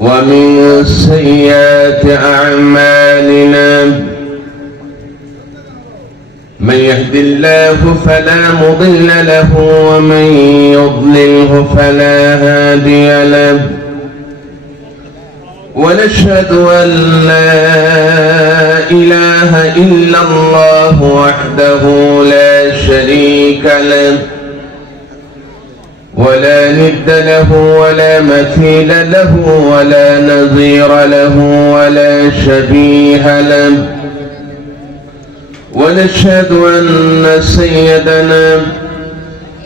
ومن سيئات أعمالنا من يهد الله فلا مضل له ومن يضلله فلا هادي له ونشهد أن لا إله إلا الله وحده لا شريك له ولا ند له ولا مثيل له ولا نظير له ولا شبيه له ونشهد أن سيدنا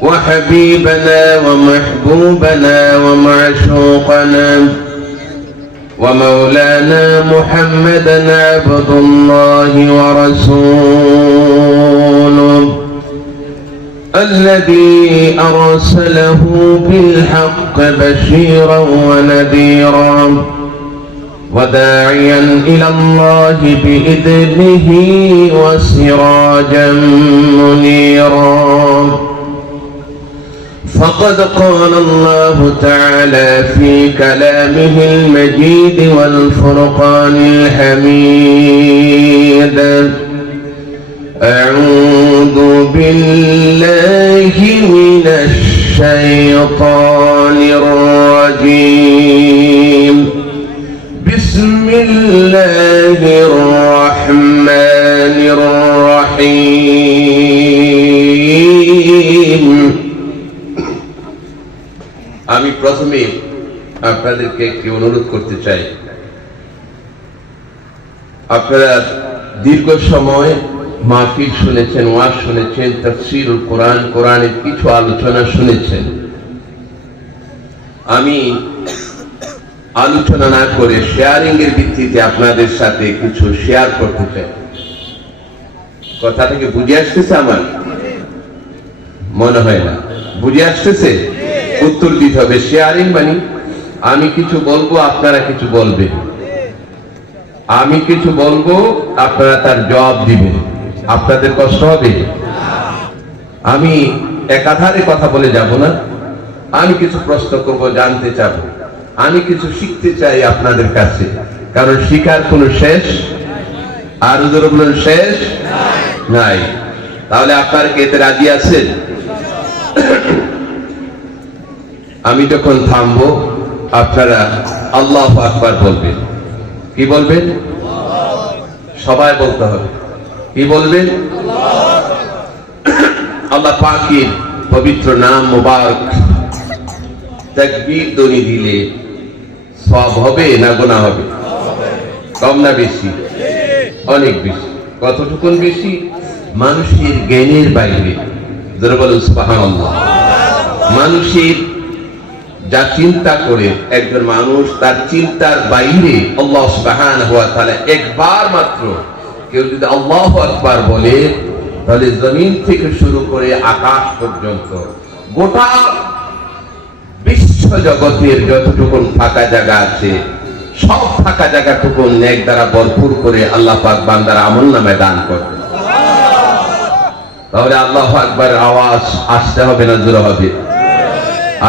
وحبيبنا ومحبوبنا ومعشوقنا ومولانا محمدا عبد الله ورسوله الذي أرسله بالحق بشيرا ونذيرا وداعيا إلى الله بإذنه وسراجا منيرا فقد قال الله تعالى في كلامه المجيد والفرقان الحميد أعوذ بالله من الشيطان الرجيم بسم الله الرحمن الرحيم আমি প্রথমে আপনাদেরকে একটি অনুরোধ করতে চাই। আপনারা দীর্ঘ সময় মাহফিল শুনেছেন, ওয়াজ শুনেছেন, তাফসীরুল কোরআন, কোরআনের কিছু আলোচনা শুনেছেন। আমি আলোচনা না করে শেয়ারিং এর ভিত্তিতে আপনাদের সাথে কিছু শেয়ার করতে চাই। কথাটা কি বুঝে আসতেছে? আমার মনে হয় না বুঝে আসতেছে। উত্তর দিতে হবে। শেয়ারিং মানে আমি কিছু বলবো, আপনারা কিছু বলবেন। আমি কিছু বলবো, আপনারা তার জবাব দিবেন। আপনাদের কষ্ট হবে? আমি একাধারে কথা বলে যাব না। আমি কিছু প্রশ্ন করব, জানতে চাবো। আমি কিছু শিখতে চাই আপনাদের কাছে, কারণ শিখার কোনো শেষ আর কোনো শেষ নাই। তাহলে আপনারা কি এতে রাজি আছেন? আমি যখন থামবো আপনারা আল্লাহু আকবার বলবেন। কি বলবেন? সবাই বলতে হবে। কি বলবেন? আল্লাহ পাকের পবিত্র নাম মোবারক তাকবীর ধ্বনি দিলে সওয়াব হবে না গুনাহ হবে? কম না বেশি? অনেক বেশি। কতটুকুন বেশি? মানুষের জ্ঞানের বাইরে। যারা বলে সুবহানাল্লাহ। মানুষের যা চিন্তা করে একজন মানুষ, তার চিন্তার বাইরে আল্লাহ সুবহানাহু ওয়া তাআলা একবার মাত্র কেউ যদি আল্লাহু আকবার বলে, তাহলে জমিন থেকে শুরু করে আকাশ পর্যন্ত গোটা বিশ্ব জগতের যতটুকু ফাঁকা জায়গা আছে, সব ফাঁকা জায়গাটুকু নেক দ্বারা ভরপুর করে আল্লাহ পাক বান্দার আমলনামায় দান করবেন। তাহলে আল্লাহু আকবারের আওয়াজ আসতে হবে না জোরে হবে?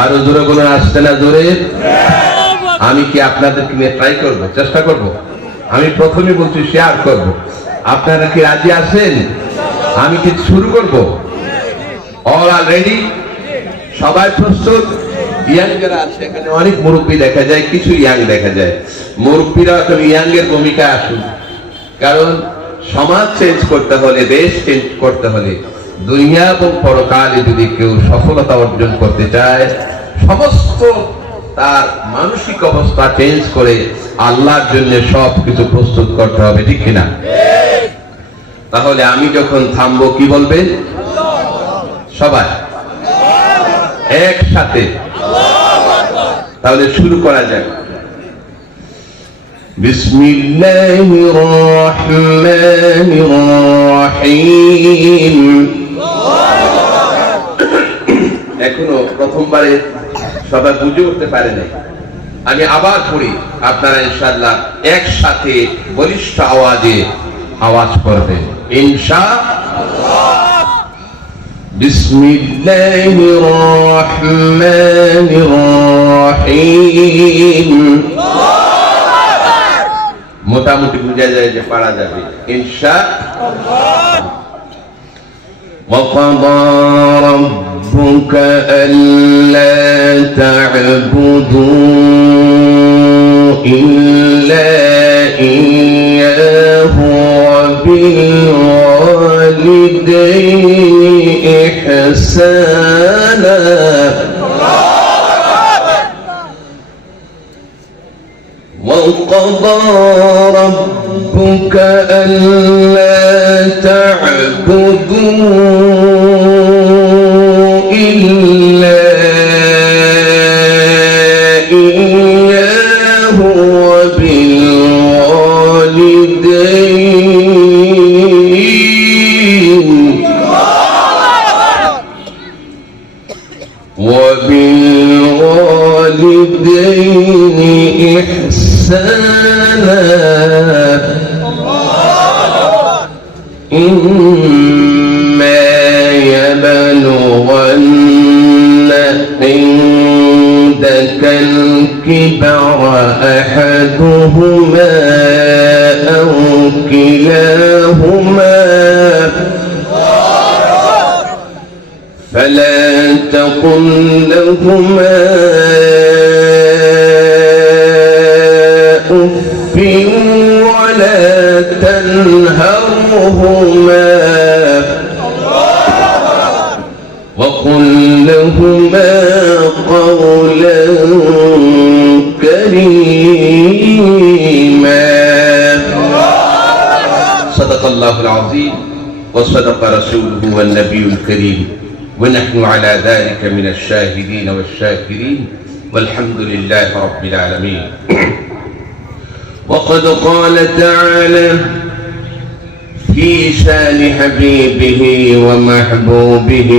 আরো জোরে বলুন, আসতে না জোরে? আমি কি আপনাদেরকে নিয়ে ট্রাই করব, চেষ্টা করব? আমি প্রথমে বলছি শেয়ার করব। আপনারা কি রাজি আছেন? আমি কি শুরু করব? অল আর রেডি? সবাই প্রস্তুত? ইয়াং যারা আছে এখানে অনেক মুরব্বী দেখা যায়, কিছু ইয়াং দেখা যায়। মুরব্বীরা এখন ইয়াং এর ভূমিকা আসুন, কারণ সমাজ চেঞ্জ করতে হলে, দেশ চেঞ্জ করতে হলে, দুনিয়া এবং পরকালে যদি কেউ সফলতা অর্জন করতে চায়, সমস্ত তার মানসিক অবস্থা চেঞ্জ করে আল্লাহর জন্য সবকিছু প্রস্তুত করতে হবে। ঠিক কিনা? তাহলে আমি যখন থামবো কি বলবেন? সবাই একসাথে। তাহলে শুরু করা যাক। বিসমিল্লাহির রহমানির রহিম। এখনো প্রথমবারে সবাই বুঝে উঠতে পারে নাই। আমি আবার পড়ি, আপনারা ইনশাআল্লাহ একসাথে বলিষ্ঠ আওয়াজে আওয়াজ করবেন ইনশাআল্লাহ। বিসমিল্লাহির রহমানির রহিম। মোটামুটি বুঝা যায় যে পারা যাবে ইনশাআল্লাহ। وقضى ربك ألا تعبدوا إلا إياه وبالوالدين إحسانا وقضى ربك ألا تعبدوا إلا إياه وبالوالدين إحسانا إما يبلغن عندك الكبر أحدهما أو كلاهما فلا تقل لهما أف ولا تنهرهما وقل لهما قولا كريما. صدق الله العظيم وصدق رسوله والنبي الكريم ونحن على ذلك من الشاهدين والشاكرين والحمد لله رب العالمين. وقد قال تعالى في شان حبيبه ومحبوبه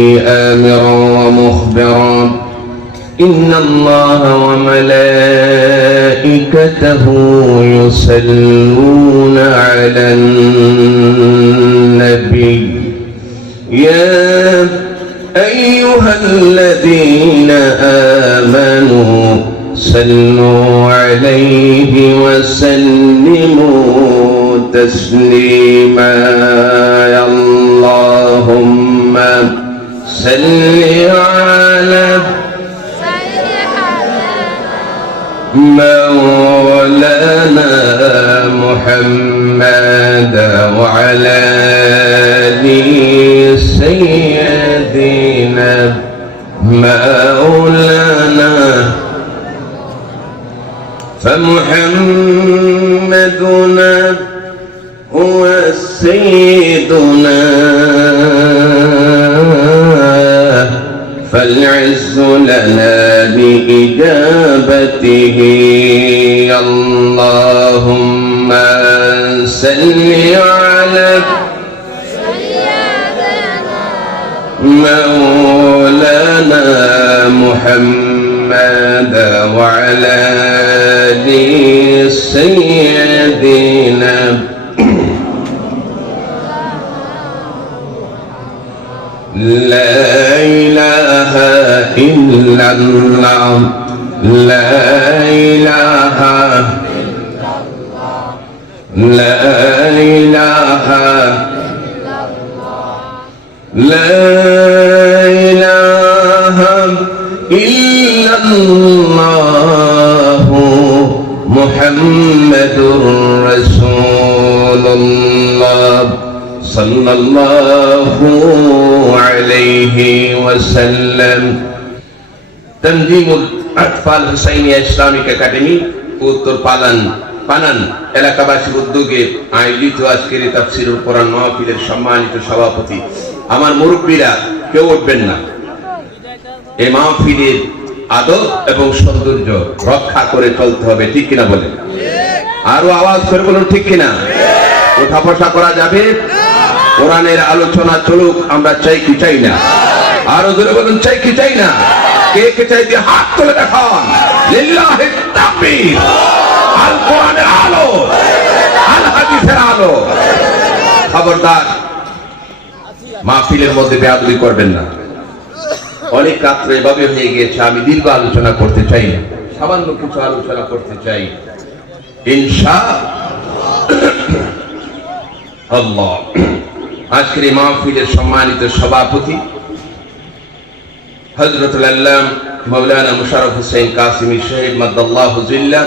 آمرا ومخبرا إن الله وملائكته يصلون على النبي يا أيها الذين آمنوا صلوا عليه وسلموا تسليما. اللهم صل على مولانا محمد وعلى آل سيدنا مولانا فمحمدنا هو سيدنا فالعز لنا بإجابته. اللهم صل على مولانا محمد وعلى آل سيدنا لا إله إلا الله لا إله لا إله لا إله إلا الله محمد رسول الله صلى الله عليه وسلم. তনজিমুল আতফাল হুসাইনিয়া ইসলামিক একাডেমি উত্তর পানান এলাকাবাসীর উদ্যোগে আয়োজিত আজকের তাফসীরুল কোরআন মাহফিলের সম্মানিত সভাপতি আমার মুরব্বীরা কেউ উঠবেন না। এই মাহফিলের আদব এবং সৌন্দর্য রক্ষা করে চলতে হবে, ঠিক কিনা বলেন? আরো আওয়াজ করে বলুন, ঠিক কিনা? ওঠা বসা করা যাবে? কোরআনের আলোচনা চলুক, আমরা চাই কি চাই না? আরো জোরে বলুন, চাই কি চাই না? কে কে চাই দিয়ে হাত তুলে দেখান। লিল্লাহি তাকবীর। আল কোরআনের আলো, আল হাদিসের আলো। খবরদার মাহফিলের মধ্যে বেয়াদবি করবেন না। অনেক রাত্রে এভাবে হয়ে গিয়েছে, আমি দীর্ঘ আলোচনা করতে চাই না। সামান্য কিছু আলোচনা করতে চাই ইনশাআল্লাহ। আজকের এই মাহফিলের সম্মানিত সভাপতি হযরতুল আল্লামা মাওলানা মুশাররফ হোসেন কাসেমী সাহেব মাদাল্লাহু জিল্লাহ,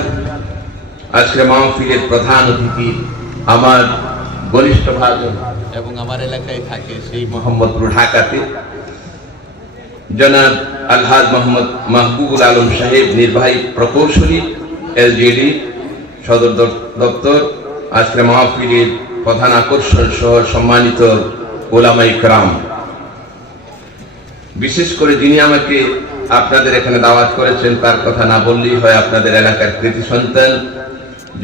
আজকের মাহফিলের প্রধান অতিথি আমার ঘনিষ্ঠ ভাজন এবং আমার এলাকায় থাকে সেই মোহাম্মদপুর ঢাকাতে জনাব আলহাজ মোহাম্মদ মাহবুবুল আলম সাহেব, নির্বাহী প্রকৌশলী এলজিডি সদর দপ্তর, আজকের মাহফিলের প্রধান আকর্ষণ সহ সম্মানিত উলামায়ে কেরাম, বিশেষ করে যিনি আমাকে আপনাদের এখানে দাওয়াত করেছেন তার কথা না বললেই হয়, আপনাদের এলাকার কৃতি সন্তান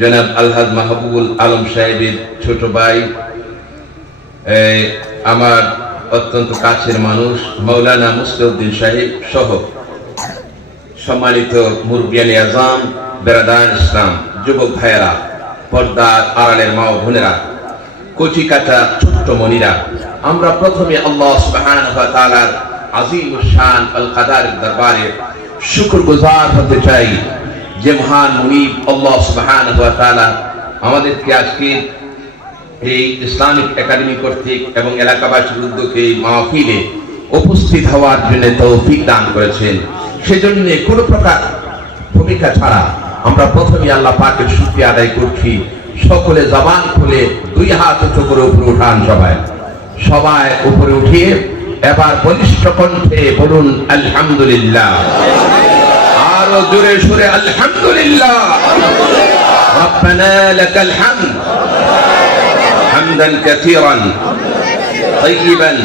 জনাব আলহাজ মাহবুবুল আলম সাহেবের ছোট ভাই, আমার অত্যন্ত কাছের মানুষ মাওলানা মুসলিউদ্দিন সাহেব সহ সম্মানিত মুরব্বিয়ানে আজম, বেরাদান ইসলাম, যুবক ভাইয়েরা, পর্দার আড়ালের মা ও বোনেরা, কচি কাটা ছোট্ট মনিরা, আমরা প্রথমে আল্লাহ সুবহানাহু ওয়া তাআলার আজিম শান আল কাদারের দরবারে শুকরগুজার হতে চাই যে মহান মুনিব আল্লাহ সুবহানাহু ওয়া তাআলা আমাদেরকে আজকে এই ইসলামিক একাডেমি কর্তৃক এবং এলাকাবাসীর উদ্যোগে এই মাহফিলে উপস্থিত হওয়ার জন্য তৌফিক দান করেছেন। সেজন্য কোনো প্রকার ভূমিকা ছাড়া আমরা প্রথমে আল্লাহ পাকের শুকরিয়া আদায় করছি। সকলে জবান খুলে দুই হাত উঁচু করে উপরে উঠান, সবাই উপরে উঠিয়ে এবার বলিষ্ঠ কণ্ঠে বলুন আলহামদুলিল্লাহ, আরো জোরে সুরে আলহামদুলিল্লাহ। রব্বানা লাকাল হামদ হামদান কাসীরান তাইয়িবান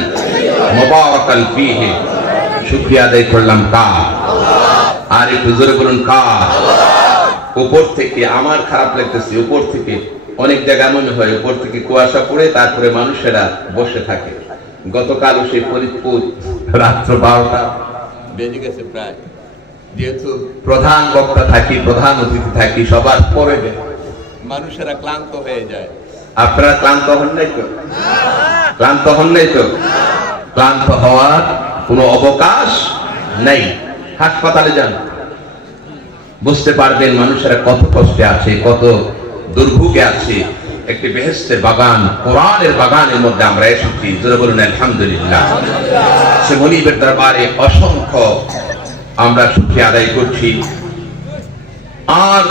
মুবারাকান ফীহি। শুকরিয়া আদায় করলাম কার? আর একটু জোরে বলুন কার? উপর থেকে আমার খারাপ লাগতেছে, উপর থেকে অনেক জায়গায় মনে হয় উপর থেকে কুয়াশা পড়ে তারপরে মানুষেরা বসে থাকে। গতকালও সেই ফরিদপুর রাত্র 12টা বেজে গেছে প্রায়, যেহেতু প্রধান বক্তা থাকি, প্রধান অতিথি থাকি, সবার পরে মানুষেরা ক্লান্ত হয়ে যায়। আপনারা ক্লান্ত হন নাই তো? ক্লান্ত হন নাই তো? ক্লান্ত হওয়ার কোনো অবকাশ নেই। হাসপাতালে যান, বুঝতে পারবেন মানুষেরা কত কষ্টে আছে, কত দুর্ভোগে আছে। একটি বেহেশতের বাগান, কোরআনের বাগানের মধ্যে আমরা এসেছি। জোরে বলুন আলহামদুলিল্লাহ। সে মনিবের দরবারে অসংখ্য আমরা শুকরিয়া আদায় করছি আর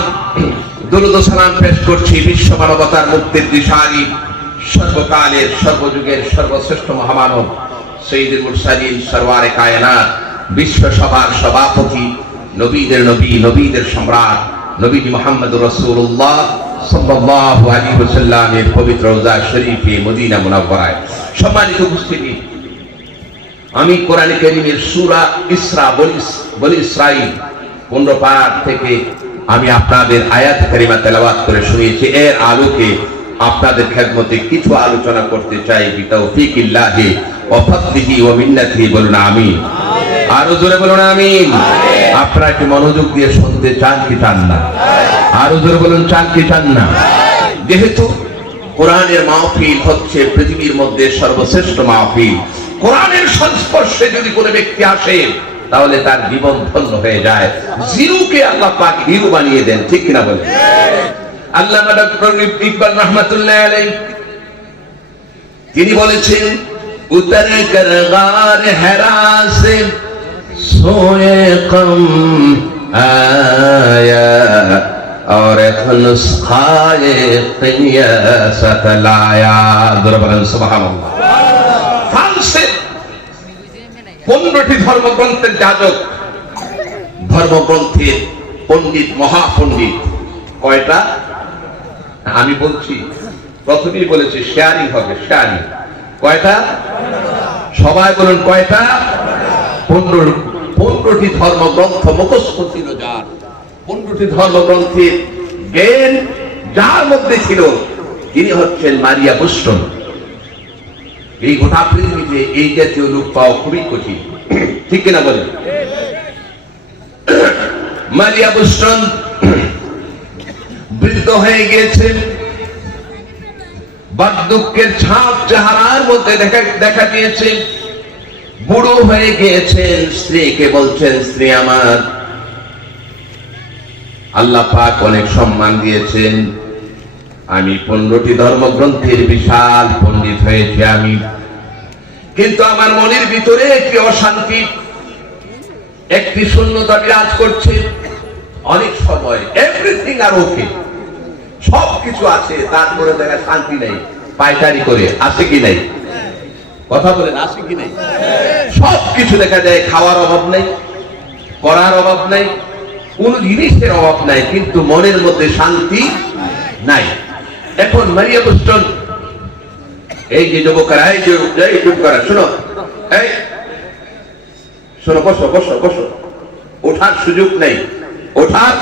দরুদ ও সালাম পেশ করছি বিশ্ব মানবতার মুক্তির দিশারি, সর্বকালের সর্বযুগের সর্বশ্রেষ্ঠ মহামানব সাইয়্যিদুল মুরসালিন সরওয়ারে কায়নাত, বিশ্ব সভার সভাপতি, নবীদের নবী, নবীদের সম্রাট নবীজি মুহাম্মদুর রাসূলুল্লাহ সাল্লাল্লাহু আলাইহি ওয়াসাল্লামের পবিত্র রওজা শরীফে মদিনা মুনাওয়ারায় সম্মানিত উপস্থিতি, আমি কোরআন কারীমের সূরা ইসরা বনি ইসরাঈল 15 পারা থেকে আমি আপনাদের আয়াত কারিমা তেলাওয়াত করে শুনিয়েছি। এর আলোকে আপনাদের খেদমতে কিছু আলোচনা করতে চাই বিতাওফিকিল্লাহি ওয়া ফাদলিহি ওয়া মিন্নাতিহি। বলুন আমিন। আরো জোরে বলুন আমিন। আপনারা কি মনোযোগ দিয়ে শুনতে চান কি চান না? আরো জোরে বলুন চান কি চান না? যেহেতু কোরআনের মাহফিল হচ্ছে পৃথিবীর মধ্যে সর্বশ্রেষ্ঠ মাহফিল, কোরআনের সংস্পর্শে যদি কোনো ব্যক্তি আসে তাহলে তার জীবন ধন্য হয়ে যায়। জিরুকে আল্লাহ পাক হিরো বানিয়ে দেন, ঠিক কিনা বলেন? আল্লামা ডক্টর ইকবাল রহমাতুল্লাহ আলাইহি তিনি বলেছেন, উতরে কর গার হেরা সে সোয়ে কম আয়া और नुस्खाए क़ियासत लाया। दुर्बलन सुबहानाल्लाह। ফ্রান্সে 15টি ধর্মগ্রন্থের যাজক, ধর্মগ্রন্থের পণ্ডিত, মহাপণ্ডিত কয়টা? আমি বলছি, প্রথমেই বলেছি শেয়ারিং হবে, শেয়ারিং। কয়টা? সবাই বলুন কয়টা? 15টি ধর্মগ্রন্থ মুখস্থ ছিল যার, 15টি ধর্মগ্রন্থের জ্ঞান যার মধ্যে ছিল, তিনি হচ্ছেন মারিয়া বুস্টন। এই গোটা পৃথিবীতে এই জাতীয় লোক পাওয়া খুবই কঠিন, ঠিক কিনা বলেন? মারিয়া বুস্টন বৃদ্ধ হয়ে গিয়েছেন, বার্ধক্যের ছাপ চেহারার মধ্যে দেখা দিয়েছে, বুড়ো হয়ে গিয়েছেন। স্ত্রীকে বলছেন, স্ত্রী আমার, আল্লাহ পাক অনেক সম্মান দিয়েছেন। আমি 15টি ধর্মগ্রন্থের বিশাল পণ্ডিত হয়েছি আমি, কিন্তু আমার মনের ভিতরে একটি অশান্তি, একটি শূন্যতা বিরাজ করছে। অনেক সময় এভরিথিং আর ওকে, সবকিছু আছে, তারপরে দেখা শান্তি নেই। পায়চারি করে আছে কি নাই? কথা বলেন, আছে কি নাই? সবকিছু দেখা যায়, খাওয়ার অভাব নাই, পড়ার অভাব নাই, কোন জিনিসের অভাব নাই, কিন্তু মনের মধ্যে শান্তি নাই। এখন মারিয়া বুস্টন, এই যে যুবকরা, এই যুবকরা শোনো, এই শোনো, বসো বসো বসো, ওঠার সুযোগ নেই, ওঠার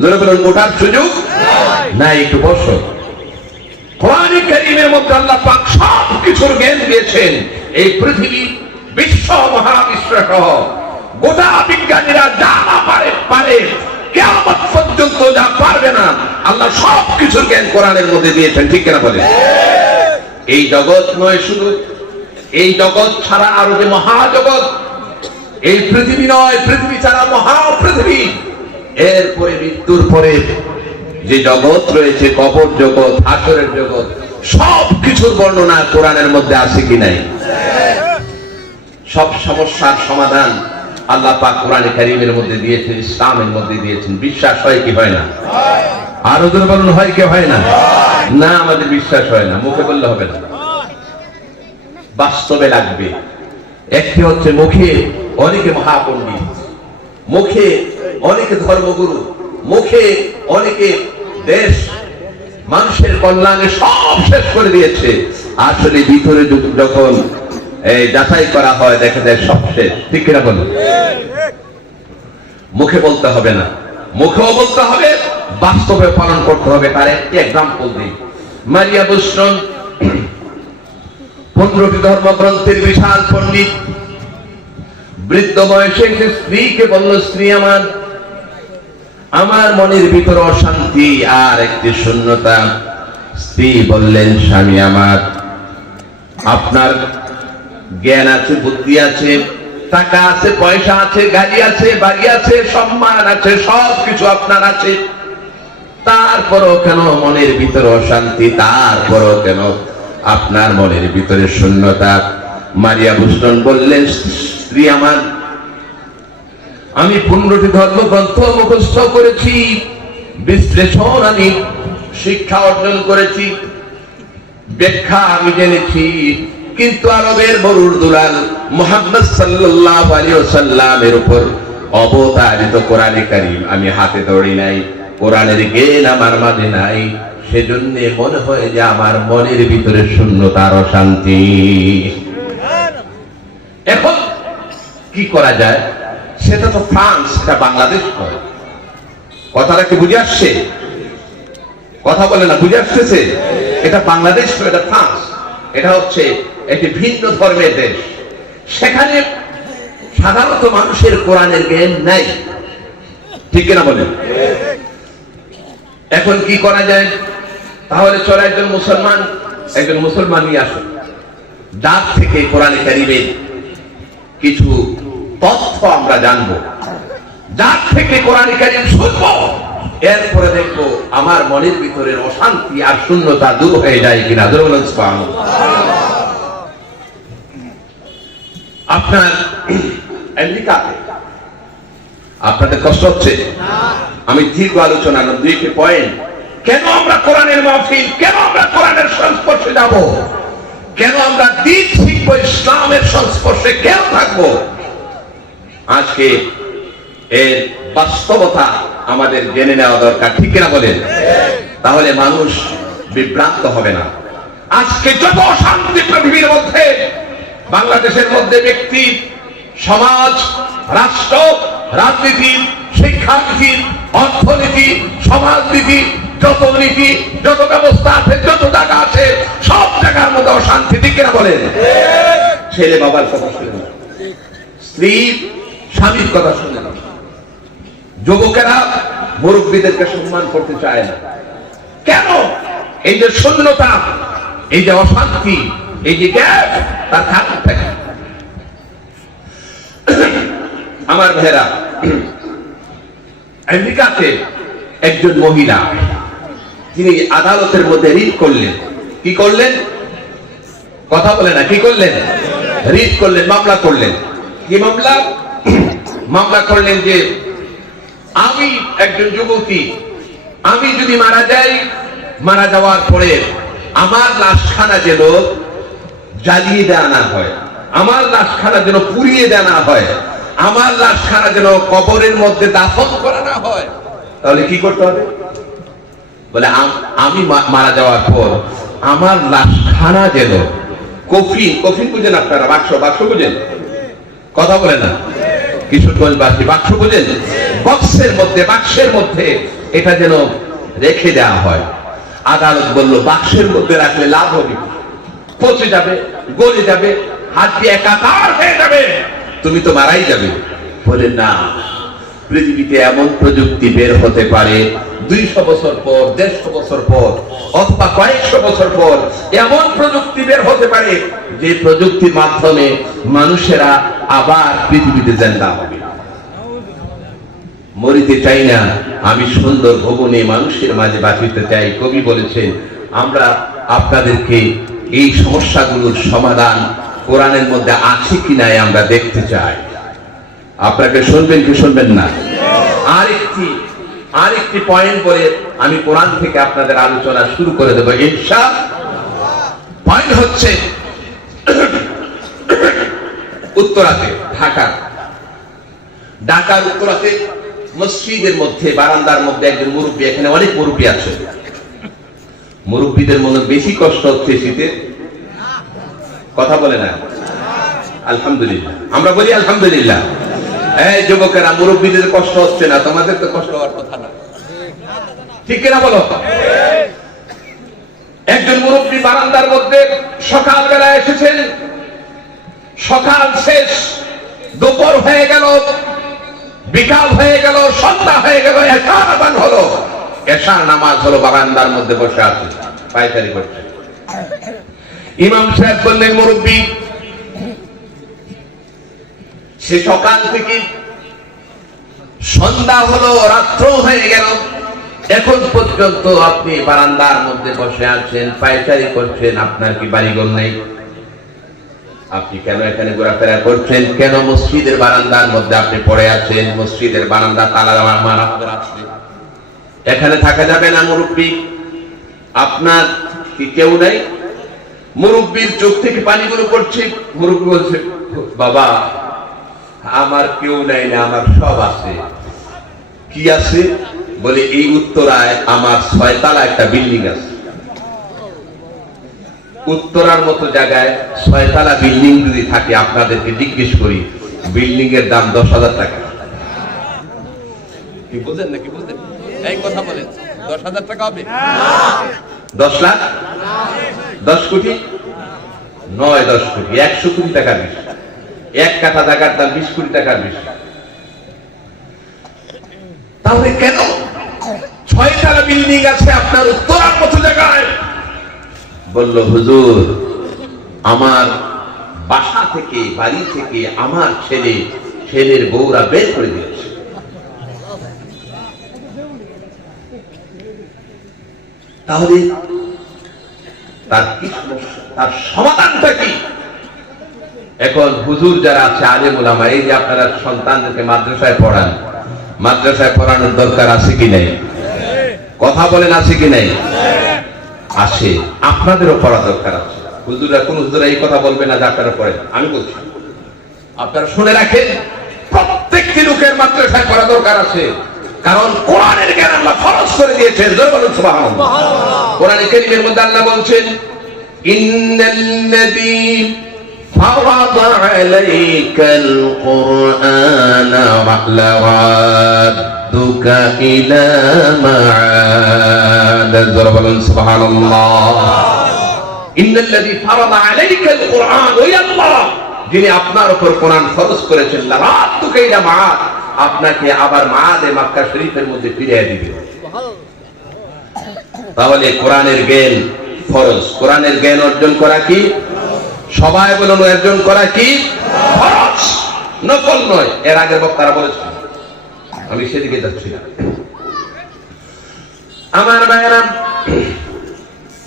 জোরে বলুন, ওঠার সুযোগ নাই, একটু বসো। কোরআনে কারীমের মধ্যে আল্লাহ পাক সব কিছুর জ্ঞান দিয়েছেন। এই পৃথিবী, বিশ্ব, মহাবিশ্ব সহ গোটা বিজ্ঞানীরা যা না পারে কিয়ামত পর্যন্ত যা পারবে না, আল্লাহ সব কিছুর জ্ঞান কোরআনের মধ্যে দিয়েছেন। ঠিক কিনা বলেন? এই জগৎ নয় শুধু, এই জগৎ ছাড়া আরো যে মহাজগৎ, এই পৃথিবী নয়, পৃথিবী ছাড়া মহাপৃথিবী, এরপরে মৃত্যুর পরে যে জগৎ রয়েছে, কবর জগৎ, হাসরের জগৎ, সব কিছুর বর্ণনা কোরআনের মধ্যে আছে কি নাই? সব সমস্যার সমাধান আল্লাহ পাক কোরআনে কারীমের মধ্যে দিয়েছেন, ইসলামের মধ্যে দিয়েছেন। বিশ্বাস হয় কি হয় না? আরো জোরে বলুন, হয় কি হয় না? না, আমাদের বিশ্বাস হয় না, মুখে বললে হবে না, বাস্তবে লাগবে। একটি হচ্ছে মুখে অনেকে মহাপণ্ডিত, মুখে অনেকে ধর্মগুরু, মুখে অনেকে দেশ মানুষের কল্যাণে সব শেষ করে দিয়েছে, আসলে ভিতরে যখন যাচাই করা হয় দেখা যায় সব শেষ। ঠিক কিনা বলুন? মুখে বলতে হবে না, মুখেও বলতে হবে, বাস্তবে পালন করতে হবে। তার একটি এক্সাম্পল দিই। মারিয়া বুস্টন 15টি ধর্মগ্রন্থের বিশাল পণ্ডিত, বৃদ্ধ বয়সে একটি স্ত্রীকে বলল, স্ত্রী আমার মনের ভিতরে অশান্তি আর একটি শূন্যতা। স্ত্রী বললেন, স্বামী আমার, আপনার জ্ঞান আছে, বুদ্ধি আছে, টাকা আছে, পয়সা আছে, গাড়ি আছে, বাড়ি আছে, সম্মান আছে, সবকিছু আপনার আছে, তারপরও কেন মনের ভিতরে অশান্তি? তারপরও কেন আপনার মনের ভিতরে শূন্যতা? মারিয়া বুস্টন বললেন, স্ত্রী আমার, আমি 15টি ধর্মগ্রন্থ মুখস্থ করেছি, বিশ্লেষণ আমি শিক্ষা অর্জন করেছি, ব্যাখ্যা আমি জেনেছি, কিন্তু আরবের মরুর দুলাল মুহাম্মদ সাল্লাল্লাহু আলাইহি ওয়াসাল্লামের উপর অবতারিত কোরআনে কারীম আমি হাতে ধরি নাই, কোরআনের জ্ঞান আমার মাঝে নাই, সেজন্য মনে হয় যে আমার মনের ভিতরে শূন্যতার অশান্তি। এখন কি করা যায়? সেটা তো ফ্রান্স, সেটা বাংলাদেশ নয়। কথাটা কি বুঝে আসছে? কথা বলে না, বুঝে আসতেছে? এটা বাংলাদেশ নয়, এটা ফ্রান্স। এটা হচ্ছে একটি ভিন্ন ধর্মের দেশ, সেখানে সাধারণত মানুষের কোরআনের জ্ঞান নাই। ঠিক কিনা বলেন? এখন কি করা যায়? তাহলে চলো একজন মুসলমান নিয়ে আসো, যার থেকে কোরআনে কারীমের কিছু তথ্য আমরা জানবো, যার থেকে কোরআনে কারীম শুনবো, এরপরে দেখবো আমার মনের ভিতরে অশান্তি আর শূন্যতা দূর হয়ে যায় কিনা। আপনার আমেরিকাতে আপনাদের কষ্ট হচ্ছে? আমি দীর্ঘ আলোচনা, 2টি পয়েন্ট। কেন আমরা কোরআনের মাহফিল, কেন আমরা কোরআনের সংস্পর্শে যাব, কেন আমরা দ্বীন শিখবো, ইসলামের সংস্পর্শে কেন থাকবো, আজকে এর বাস্তবতা আমাদের জেনে নেওয়া দরকার। ঠিক কিনা বলেন? তাহলে মানুষ বিভ্রান্ত হবে না। আজকে যত অশান্তি পৃথিবীর মধ্যে, বাংলাদেশের মধ্যে ব্যক্তি, সমাজ, রাষ্ট্র, রাজনীতি, শিক্ষানীতি, অর্থনীতি, সমাজনীতি, যত নীতি, যত ব্যবস্থা আছে, যত জায়গা আছে, সব জায়গার মধ্যে অশান্তি। ঠিক কিনা বলেন? ছেলে বাবার কথা শুনে না, স্ত্রী স্বামীর কথা শুনে না, যুবকেরা মুরব্বীদেরকে সম্মান করতে চায় না। কেন? এই যে শূন্যতা, এই যে অশান্তি, এই যে গ্যাপ, তার কারণ থাকে। আমার ভাইরা, আমেরিকাতে একজন মহিলা তিনি আদালতের মধ্যে রিট করলেন। কি করলেন? কথা বলে না, কি করলেন? রিট করলেন, মামলা করলেন। কি মামলা? মামলা করলেন যে আমি একজন যুবতী, আমি যদি মারা যাই, মারা যাওয়ার পরে আমার লাশখানা যেন জ্বালিয়ে দেওয়া না হয়, আমার লাশখানা যেন পুড়িয়ে দেওয়া না হয়, আমার লাশখানা যেন কবরের মধ্যে দাফন করা না হয়। তাহলে কি করতে হবে? বলে আমি মারা যাওয়ার পর আমার লাশখানা যেন কফিন, কফিন বুঝেন আপনারা? বাক্স, বাক্স বুঝেন? কথা বলে না, কিশোরগঞ্জবাসী বাক্স বুঝেন? বক্সের মধ্যে, বাক্সের মধ্যে এটা যেন রেখে দেওয়া হয়। আদালত বলল বাক্সের মধ্যে রাখলে লাভ হবে, পচে যাবে, গলে যাবে, হাত দিয়ে একাকার হয়ে যাবে, তুমি তো মারাই যাবে। বলে না, পৃথিবীতে এমন প্রযুক্তি বের হতে পারে 200 বছর পর, 150 বছর পর, অথবা কয়েকশো বছর পর এমন প্রযুক্তি বের হতে পারে যে প্রযুক্তির মাধ্যমে মানুষেরা আবার পৃথিবীতে জিন্দা হবে। মরিতে চাই না, আমি সুন্দর ভবনে মানুষের মাঝে বাঁচিতে চাই। কবি বলেছেন, আমরা আপনাদেরকে এই সমস্যাগুলোর সমাধান কোরআনের মধ্যে আছে কিনা আমরা দেখতে চাই। আপনাকে শুনবেন কি শুনবেন না? আরেকটি পয়েন্ট বলে আমি কোরআন থেকে আপনাদের আলোচনা শুরু করে দেব ইনশাআল্লাহ। পয়েন্ট হচ্ছে উত্তরাতে, ঢাকার উত্তরাতে মসজিদের মধ্যে বারান্দার মধ্যে একজন মুরব্বী, এখানে অনেক মুরব্বী আছে, মুরব্বীদের মনে বেশি কষ্ট হচ্ছে শীতে। কথা বলে না? আলহামদুলিল্লাহ, আমরা বলি আলহামদুলিল্লাহ। এই যুবকেরা, মুরব্বীদের কষ্ট হচ্ছে না, তোমাদের তো কষ্ট হওয়ার কথা না, ঠিক কিনা বলো? একজন মুরব্বী বারান্দার মধ্যে সকালবেলা এসেছেন, সকাল শেষ, দুপুর হয়ে গেল, বিকাল হয়ে গেল, সন্ধ্যা হয়ে গেল, এশার আযান হলো, এশার নামাজ হলো, বারান্দার মধ্যে বসে আছে, পায়চারি করছে। ইমাম সাহেব বললেন, মুরব্বী, সে সকাল থেকে সন্ধ্যা হলো, রাত্র হয়ে গেল, এখন পর্যন্ত আপনি বারান্দার মধ্যে বসে আছেন, পায়চারি করছেন, আপনার কি বাড়িঘর নেই? আপনি কেন এখানে ঘোরাফেরা করছেন? কেন মসজিদের বারান্দার মধ্যে আপনি পড়ে আছেন? মসজিদের বারান্দা তালা মারা আছে, এখানে থাকা যাবে না। মুরব্বী, আপনার কি কেউ নাই? মুরব্বীর চোখ থেকে পানিগুলো পড়ছে। মুরব্বী বলছে, বাবা, আমার কেউ নাই না, আমার সব আছে। কি আছে? বলে এই উত্তরায় আমার 6 তলা একটা বিল্ডিং আছে। উত্তরার মতো জায়গায় 6 তলা বিল্ডিং যদি থাকে, আপনাদেরকে জিজ্ঞেস করি, বিল্ডিং এর দাম 10,000 টাকা। কি বুঝেন নাকি? বুঝেন? এই কথা বলেন, 10,000 টাকা হবে? 10 লাখ, 10 কোটি নয়, 10 কোটি, 100 কোটি টাকার বেশি। 1 কাঠা জায়গার দাম 20 কোটি টাকার বেশি। তাহলে কেন 6 তলা বিল্ডিং আছে আপনার উত্তরার মতো জায়গায়? বলল, হুজুর, আমার বাসা থেকে, বাড়ি থেকে আমার ছেলের বউরা বের করে দিয়েছে। তাহলে তার কি সমস্যা? তার সমাধানটা কি? এখন হুজুর যারা আছে, আলেম ওলামা, এই যে আপনারা সন্তানদেরকে মাদ্রাসায় পড়ান, মাদ্রাসায় পড়ানোর দরকার আছে কি নাই? কথা বলেন, আছে কি নাই? আছে। আপনাদেরও পড়া দরকার আছে। হুজুরা, কোন হুজুরা এই কথা বলবে না যে আপনারা পড়েন। আমি বলছি, আপনারা শুনে রাখেন, প্রত্যেকটি লোকের মাদ্রাসায় পড়া দরকার আছে। কারণ কোরআনের জ্ঞান আল্লাহ ফরজ করে দিয়েছেন। জোরে বলুন সুবহানাল্লাহ। কোরআনে কারীমের মধ্যে আল্লাহ বলছেন, ইন্নাল্লাযী ফারাদা আলাইকাল কুরআনা লারাদ্দুকা ইলা মাআদ। জোরে বলুন সুবহানাল্লাহ। ইন্নাল্লাযী ফারাদা আলাইকাল কুরআন, ওই আল্লাহ যিনি আপনার উপর কোরআন ফরজ করেছেন, লারাদ্দুকা ইলা মাআদ, আপনাকে আবার মাআদে মক্কা শরীফের মধ্যে ফিরিয়ে দিবে। তাহলে কোরআনের জ্ঞান ফরজ। কোরআনের জ্ঞান অর্জন করা কি? সবাই বলুন, অর্জন করা কি? ফরজ, নফল নয়। এর আগের বক্তারা বলেছেন আমি সেদিকে যাচ্ছি না। আমার ভাইয়েরা,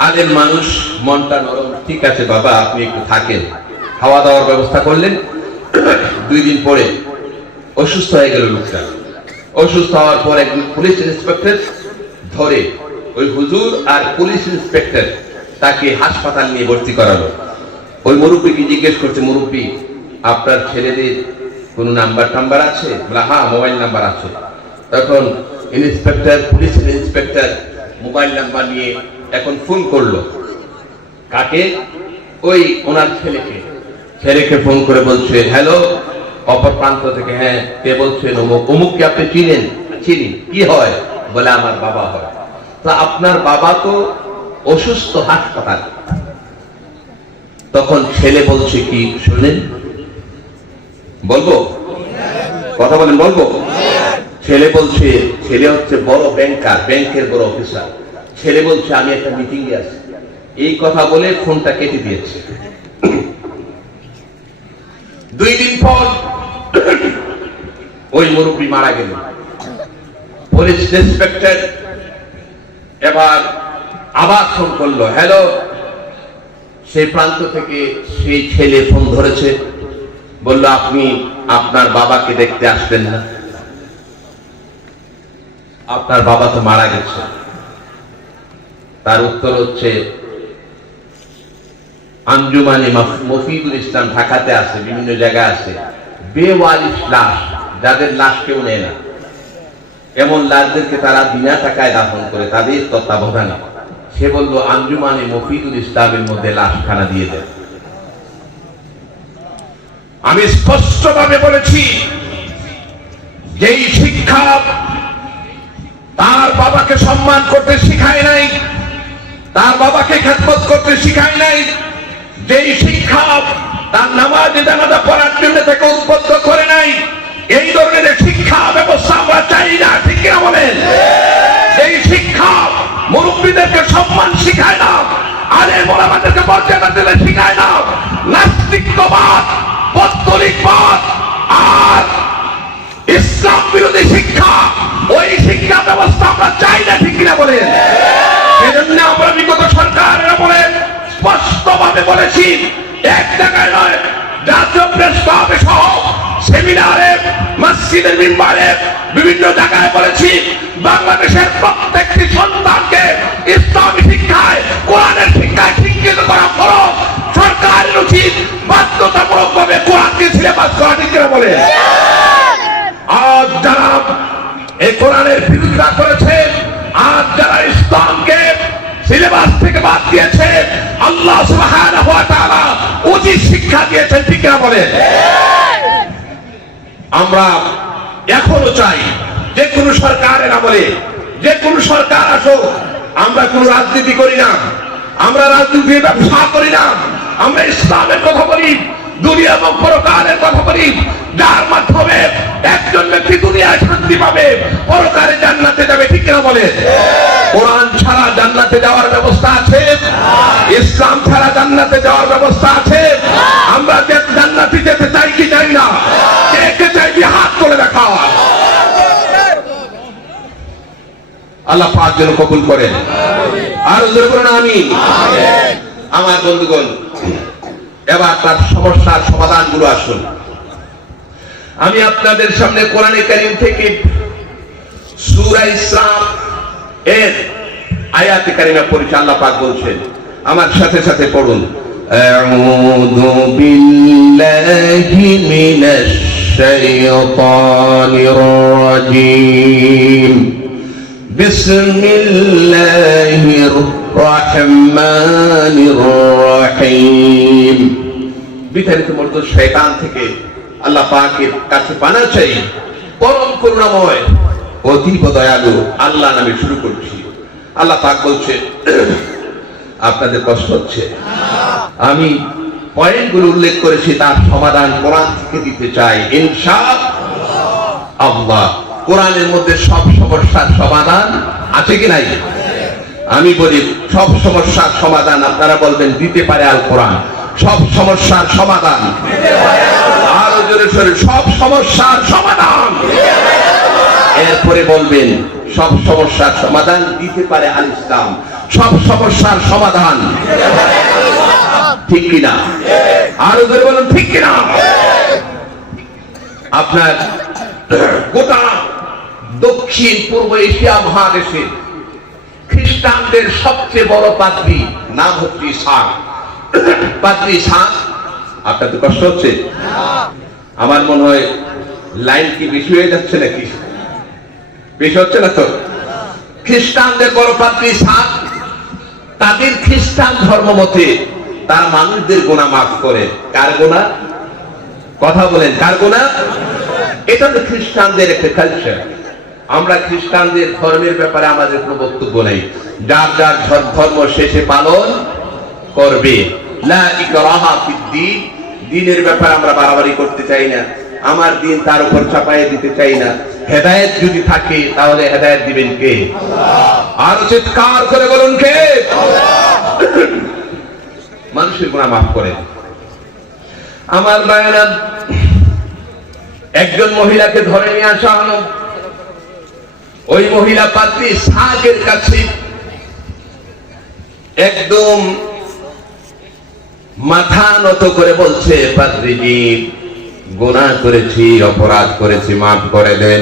আলেম মানুষ, মনটা নরম, ঠিক আছে বাবা আপনি একটু থাকেন, খাওয়া দাওয়ার ব্যবস্থা করলেন। 2 দিন পরে অসুস্থ হয়ে গেল লোকটা। অসুস্থ হওয়ার পর একজন পুলিশ ইন্সপেক্টর ধরে ওই হুজুর আর পুলিশ ইন্সপেক্টর তাকে হাসপাতাল নিয়ে ভর্তি করালো। ওই মুরব্বীকে জিজ্ঞেস করছে, মুরব্বী আপনার ছেলেদের কোনো নাম্বার আছে? বলে হ্যাঁ মোবাইল নাম্বার আছে। তখন ইন্সপেক্টর, পুলিশের ইন্সপেক্টর মোবাইল নাম্বার নিয়ে এখন ফোন করলো। কাকে? ওই ওনার ছেলেকে ফোন করে বলছে, হ্যালো, অপর প্রান্ত থেকে, হ্যাঁ কে বলছেন? অমুককে আপনি চিনেন? চিনি। কি হয়? বলে আমার বাবা হয়। তা আপনার বাবা তো অসুস্থ, হাসপাতাল। তখন ছেলে বলছে কি শুনেন, বলবো? কথা বলেন, বলবো? ছেলে বলছে, ছেলে হচ্ছে বড় ব্যাংকার, ব্যাংকের বড় অফিসার। ছেলে বলছে আমি একটা মিটিং এ আছি। এই কথা বলে ফোনটা কেটে দিয়েছে। 2 দিন পর ওই মুরব্বী মারা গেল। পুলিশ ইন্সপেক্টর এবার আবার ফোন করলো, হ্যালো। সেই প্রান্ত থেকে সেই ছেলে ফোন ধরেছে, বলল আপনি আপনার বাবাকে দেখতে আসবেন না? আপনার বাবা তো মারা গেছে। তার উত্তর হচ্ছে, আঞ্জুমানে মফিদুল ইসলাম ঢাকাতে আছে, বিভিন্ন জায়গায় আছে, বেওয়ারিশ লাশ, যাদের লাশ কেউ নেয় না, এমন লাশদেরকে তারা বিনা টাকায় দাফন করে, তাদের তত্ত্বাবধানে। সে বলল আঞ্জুমানে মফিদুল ইসলামের মধ্যে লাশখানা দিয়ে দেয়। আমি স্পষ্টভাবে বলেছি, যেই শিক্ষা তার বাবাকে সম্মান করতে শিখায় নাই, তার বাবাকে খেদমত করতে শিখায় নাই, যেই শিক্ষা তার নামাজে জানাজা পড়ার জন্য তাকে উদ্বুদ্ধ করে নাই, এই ধরনের শিক্ষা ব্যবস্থা আমরা চাই না। ঠিক কিনা বলেন? এই শিক্ষা মুরব্বীদেরকে সম্মান শিখায় না, আলেম ওলামাদেরকে মর্যাদা দিতে শিখায় না। নাস্তিকবাদ, পৌত্তলিকবাদ আর ইসলাম বিরোধী শিক্ষা, ওই শিক্ষা ব্যবস্থা আমরা চাই না। ঠিক কিনা বলেন? সেজন্য আমরা বিগত সরকারের আমলে স্পষ্টভাবে বলেছি, এক জায়গায় নয়, জাতীয় প্রেস ক্লাবে সহ সেমিনারে, মসজিদের মিম্বারে, বিভিন্ন জায়গায় বলেছি, বাংলাদেশের প্রত্যেকটি সন্তানকে ইসলামী শিক্ষায়, কোরআনের শিক্ষায় শিক্ষিত করা ফরজ। সরকারের উচিত বাধ্যতামূলকভাবে কোরআনকে সিলেবাস করা। ঠিক কিনা বলে? আজ যারা এই কোরআনের বিরোধিতা করেছে, আজ যারা ইসলামকে সিলেবাস থেকে বাদ দিয়েছে, আল্লাহ সুবহানাহু ওয়া তাআলা উচিত শিক্ষা দিয়েছেন। ঠিক কিনা বলেন? আমরা এখনো চাই, যে কোনো সরকারের আমলে, যে কোনো সরকার আসুক, আমরা কোন রাজনীতি করি না, আমরা রাজনীতির ব্যবসা করি না, আমরা ইসলামের কথা বলি, দুনিয়া এবং পরকালের কথা বলি, যার মাধ্যমে একজন ব্যক্তি দুনিয়ায় শান্তি পাবে, পরকালে জান্নাতে যাবে। ঠিক কিনা বলে? কোরআন ছাড়া জান্নাতে যাওয়ার ব্যবস্থা আছে? ইসলাম ছাড়া জান্নাতে যাওয়ার ব্যবস্থা আছে? আমরা জান্নাতে যেতে চাই কি চাই না? কে কে চাই? হাত তুলে দেখা। আল্লাহ পাক যেন কবুল করেন। আর জোরে বলুন আমিন। আমার বন্ধুগণ, এবার তার সমস্যার সমাধানগুলো আসুন। আমি আপনাদের সামনে কোরআনে কারীম থেকে সূরা ইসরা এর আয়াতে কারিমা পড়ছি। আল্লাহ পাক বলছেন, আমার সাথে সাথে পড়ুন, আউযু বিল্লাহি মিনাশ শাইতানির রাজীম, বিসমিল্লাহির রহমানির রহিম। বিতাড়িত মূলত শয়তান থেকে আল্লাহ পাকের কাছে পানা চাই। পরম করুণাময়, অতীব দয়ালু আল্লাহ নামে শুরু করছি। আল্লাহ পাক বলছে, আপনাদের কষ্ট হচ্ছে, আমি পয়েন্টগুলো উল্লেখ করেছি, তার সমাধান কোরআন থেকে দিতে চাই ইনশাআল্লাহ। কোরআনের মধ্যে সব সমস্যার সমাধান আছে কি নাই? আমি বলি সব সমস্যার সমাধান আপনারা বলবেন দিতে পারে আল কোরআন। সব সমস্যার সমাধান, আরো জোরে সরে, সব সমস্যার সমাধান এরপরে বলবেন সব সমস্যার সমাধান দিতে পারে আল ইসলাম। সব সমস্যার সমাধান ঠিক কিনা? আরো ধরে বলুন ঠিক কিনা? আপনার গোটা দক্ষিণ পূর্ব এশিয়া মহাদেশে খ্রিস্টানদের সবচেয়ে বড় পাদ্রী নাম হচ্ছে ইসহাক। পাদ্রী ইসহাক। আপনাদের কষ্ট হচ্ছে? আমার মনে হয় লাইন কি বেশি হয়ে যাচ্ছে নাকি? বেশি হচ্ছে না তো? খ্রিস্টানদের বড় পাদ্রী ইসহাক, তাদের খ্রিস্টান ধর্ম মতে তারা মানুষদের গুনাহ মাফ করে। কার গুনাহ? কথা বলেন, কার গুনাহ? এটা তো খ্রিস্টানদের একটা কালচার। আমরা খ্রিস্টানদের ধর্মের ব্যাপারে আমাদের কোনো বক্তব্য নেই। যার যার ধর্ম শেষে পালন করবে। লা ইকরাহা ফিদ্দীন। দ্বীনের ব্যাপারে আমরা বাড়াবাড়ি করতে চাই না। আমার দিন তার উপর চাপাইয়ে দিতে চাই না। হেদায়েত যদি থাকে তাহলে হেদায়েত দিবেন কে? আল্লাহ। আর চিৎকার করে বলুন কে? আল্লাহ। মানুষের গুনাহ মাফ করে। আমার ভাইয়েরা, একজন মহিলাকে ধরে নিয়ে আসা হলো। ওই মহিলা পাদ্রী ইসহাকের কাছে একদম মাথা নত করে বলছে, পাদ্রীজি গুনাহ করেছি, অপরাধ করেছি, মাফ করে দেন।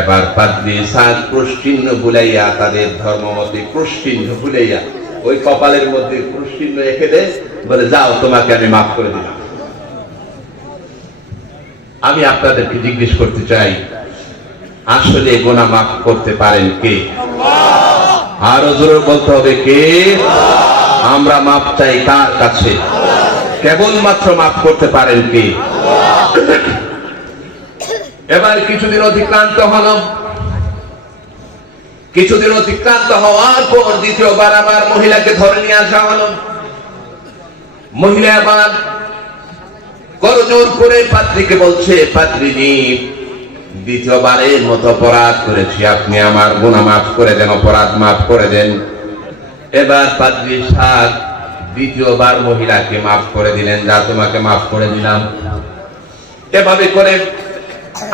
এবার পাদ্রী ইসহাক ক্রুশচিহ্ন বুলাইয়া, তাদের ধর্ম মতে ক্রুশচিহ্ন বুলাইয়া ওই কপালের মধ্যে ক্রুশচিহ্ন এঁকে দেন, বলে যাও তোমাকে আমি মাফ করে দিলাম। আমি আপনাদেরকে জিজ্ঞেস করতে চাই, আসলে গুনাহ মাফ করতে পারেন কে? আল্লাহ। আরো জোরে বলতে হবে কে? আল্লাহ। আমরা মাফ চাই কার কাছে? কেবলমাত্র মাফ করতে পারেন কে? আল্লাহ। এবার কিছুদিন অতিক্রান্ত হলো। কিছুদিন অতিক্রান্ত হওয়ার পর দ্বিতীয়বার আবার মহিলাকে ধরে নিয়ে আসা হলো। মহিলা আবার করজোর করে পাদ্রীকে বলছে, পাদ্রীজি দ্বিতীয়বারের মতো অপরাধ করেছি, আপনি আমার গুনাহ মাফ করে দেন, অপরাধ মাফ করে দেন। এবার পাদ্রী ইসহাক দ্বিতীয়বার মহিলাকে মাফ করে দিলেন, যা তোমাকে মাফ করে দিলাম। এভাবে করে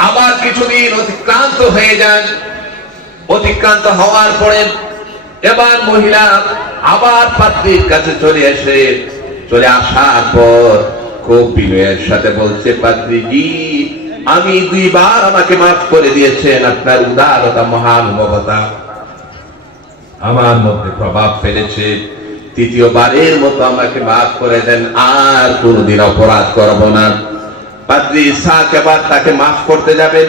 আবার কিছুদিন অতিক্রান্ত হয়ে যান। অতিক্রান্ত হওয়ার পরে এবার মহিলা আবার পাদ্রীর কাছে চলে আসার পর খুব বিনয়ের সাথে বলছে, পাদ্রীজি আমি দুইবার আমাকে মাফ করে দিয়েছেন, আপনার উদারতা মহানুভবতা আমার মধ্যে প্রভাব ফেলেছে। তৃতীয়বারের মতো আমাকে মাফ করে দেন, আর কোনদিন অপরাধ করব না। পাদ্রী ইসহাক এবার তাকে মাফ করতে যাবেন।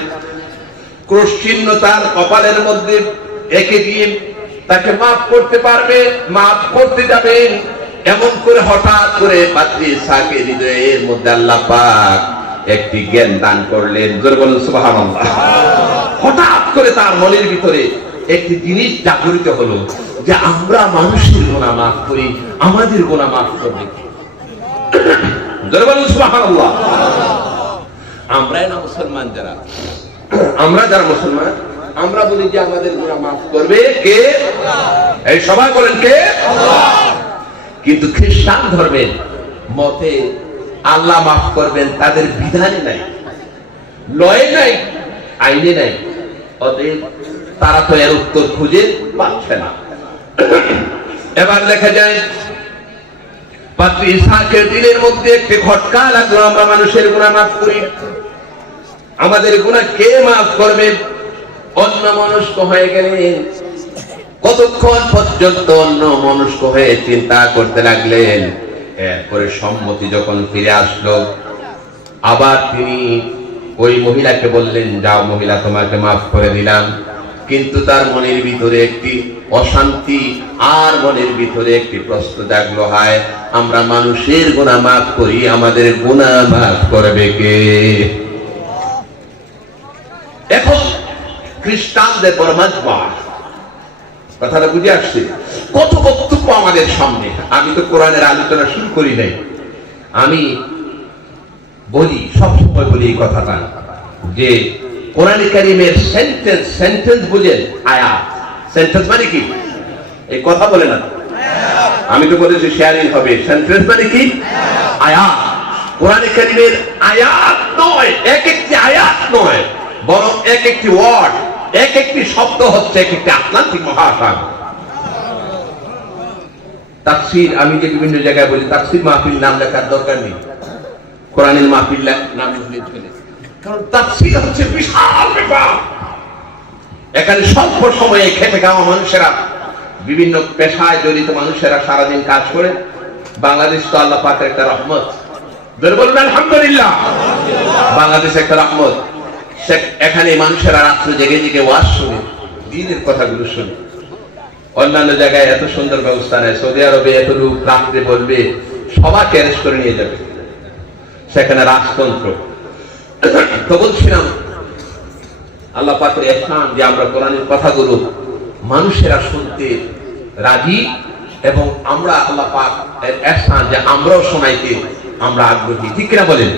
ক্রুশচিহ্ন তার কপালের মধ্যে এঁকে দিয়ে তাকে মাফ করতে পারবে, মাফ করতে যাবেন। এমন করে হঠাৎ করে পাদ্রী ইসহাকের হৃদয়ের মধ্যে আল্লাহ পাক একটি জ্ঞান দান করলেন। জোরে বলুন সুবহানাল্লাহ। হঠাৎ করে তার মনের ভিতরে একটি জিনিস জাগরিত হলো যে আমরা মানুষের গুনাহ মাফ করি, আমাদের গুনাহ মাফ করবে কে? জোরে বলুন সুবহানাল্লাহ। আমরাই না মুসলমান, আমরা যারা মুসলমান আমরা বলি যে আমাদের গুনাহ মাফ করবে কে? আল্লাহ। এই সবাই বলেন কে? আল্লাহ। কিন্তু খ্রিস্টান ধর্মের মতে আল্লাহ মাফ করবেন তাদের বিধানে নাই, লয়ে নাই, আইনে নাই। অতএব তারা তো এর উত্তর খুঁজে পাচ্ছে না। এবার দেখা যায় পাদ্রী ইসহাকের দিলের মধ্যে একটি খটকা লাগলো, আমরা মানুষের গুনাহ মাফ করি, আমাদের গুনাহ কে মাফ করবে? অন্য মনস্ক হয়ে গেলেন। কতক্ষণ পর্যন্ত অন্য মনস্ক হয়ে চিন্তা করতে লাগলেন। এরপরে সম্মতি যখন ফিরে আসলো, আবার তিনি ওই মহিলাকে বললেন, যাও মহিলা তোমাকে মাফ করে দিলাম। কিন্তু তার মনের ভিতরে একটি অশান্তি আর মনের ভিতরে একটি প্রশ্ন জাগলো, হায় আমরা মানুষের গুনাহ মাফ করি, আমাদের গুনাহ মাফ করবে কে? এখন খ্রিস্টানদের পরমাত্মা কথাটা বুঝে আসছে। কত বক্তব্য আমাদের সামনে। আমি তো কোরআনের আলোচনা শুরু করি নাই। আমি বলি, সবসময় বলি এই কথাটা যে কোরআন কারীমের সেন্টেন্স বুঝেন, আয়াত। সেন্টেন্স মানে কি? এই কথা বলে না, আমি তো বলেছি শেয়ারিং হবে। সেন্টেন্স মানে কি? আয়াত। কোরআন কারীমের আয়াত নয়, এক একটি আয়াত নয়, বরং এক একটি ওয়ার্ড, এক একটি শব্দ হচ্ছে এক একটি আটলান্টিক মহাসাগর। তাফসীর আমি যে বিভিন্ন জায়গায় বলি তাফসীর মাহফিল নাম লেখার দরকার নেই, কোরআনের মাহফিল নাম লিখলে চলে, কারণ তাফসীর হচ্ছে বিশাল ব্যাপার। এখানে স্বল্প সময়ে খেটে খাওয়া মানুষেরা, বিভিন্ন পেশায় জড়িত মানুষেরা সারাদিন কাজ করে। বাংলাদেশ তো আল্লাহ পাকের একটা রহমত, বলুন আলহামদুলিল্লাহ। বাংলাদেশ একটা রহমত। এখানে মানুষেরা রাত্রে জেগে জেগে ওয়াজ শুনে, দিনের কথাগুলো শুনে। অন্যান্য জায়গায় এত সুন্দর ব্যবস্থা নেই। সৌদি আরবে এত লোক রাত্রে বলবে, সবাইকে অ্যারেস্ট করে নিয়ে যাবে, সেখানে রাজতন্ত্র। তো বলছিলাম আল্লাহ পাকের ইহসান যে আমরা কোরআনের কথাগুলো মানুষেরা শুনতে রাজি, এবং আমরা আল্লাহ পাক এর ইহসান যে আমরাও শোনাইতে আমরা আগ্রহী, ঠিক কিনা বলেন?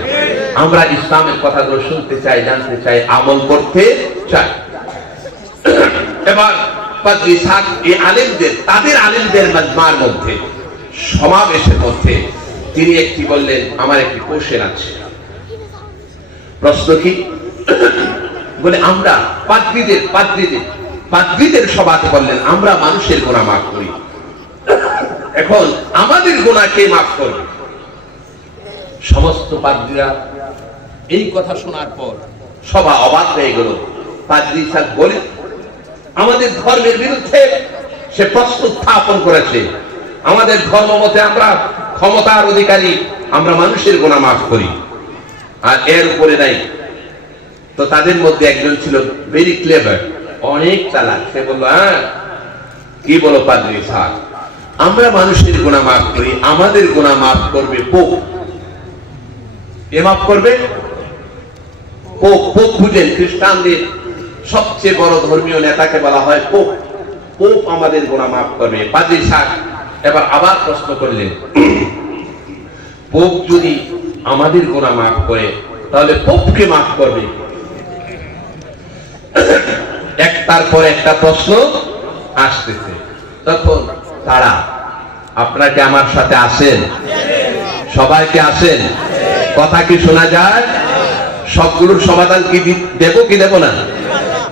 আমরা ইসলামের কথাগুলো শুনতে চাই, জানতে চাই, আমল করতে চাই। এবার পাদ্রী সাদ এই আলেমদের, তাদের আলেমদের মাজমার মধ্যে, সমাবেশের মধ্যে তিনি একটি বললেন, আমার একটি কোশ্চেন আছে। প্রশ্ন কি? বলে আমরা পাদ্রীদের সভাতে বললেন, আমরা মানুষের গুনাহ মাফ করি, এখন আমাদের গুনাহ কে মাফ করবে? সমস্ত পাদ্রীরা এই কথা শোনার পর সভা অবাক হয়ে গেল। পাদ্রী সাহেব বলে, আমাদের ধর্মের বিরুদ্ধে সে প্রশ্ন উত্থাপন করেছে। আমাদের ধর্ম মতে আমরা ক্ষমতার অধিকারী, আমরা মানুষের গুনাহ মাফ করি, আর এর উপরে নাই। তো তাদের মধ্যে একজন ছিল ভেরি ক্লেভার, অনেক চালাক। সে বলল, হ্যাঁ কি বলো পাদ্রী সাহেব, আমরা মানুষের গুনাহ মাফ করি, আমাদের গুনাহ মাফ করবে পোপ। এ মাফ করবে পোপ। পোপ বুঝেন, খ্রিস্টানদের সবচেয়ে বড় ধর্মীয় নেতাকে বলা হয় পোপ। পোপ আমাদের গুনাহ মাফ করবে। পাদ্রী সাহেব এবার আবার প্রশ্ন করলেন, পোপ যদি আমাদের গুনাহ মাফ করে, তাহলে পোপকে মাফ করবে? একটার পর একটা প্রশ্ন আসতেছে। তখন তারা, আপনাকে আমার সাথে আসেন, সবাইকে আসেন, কথা কি শোনা যায়? সবগুলোর সমাধান কি দেব কি দেব না?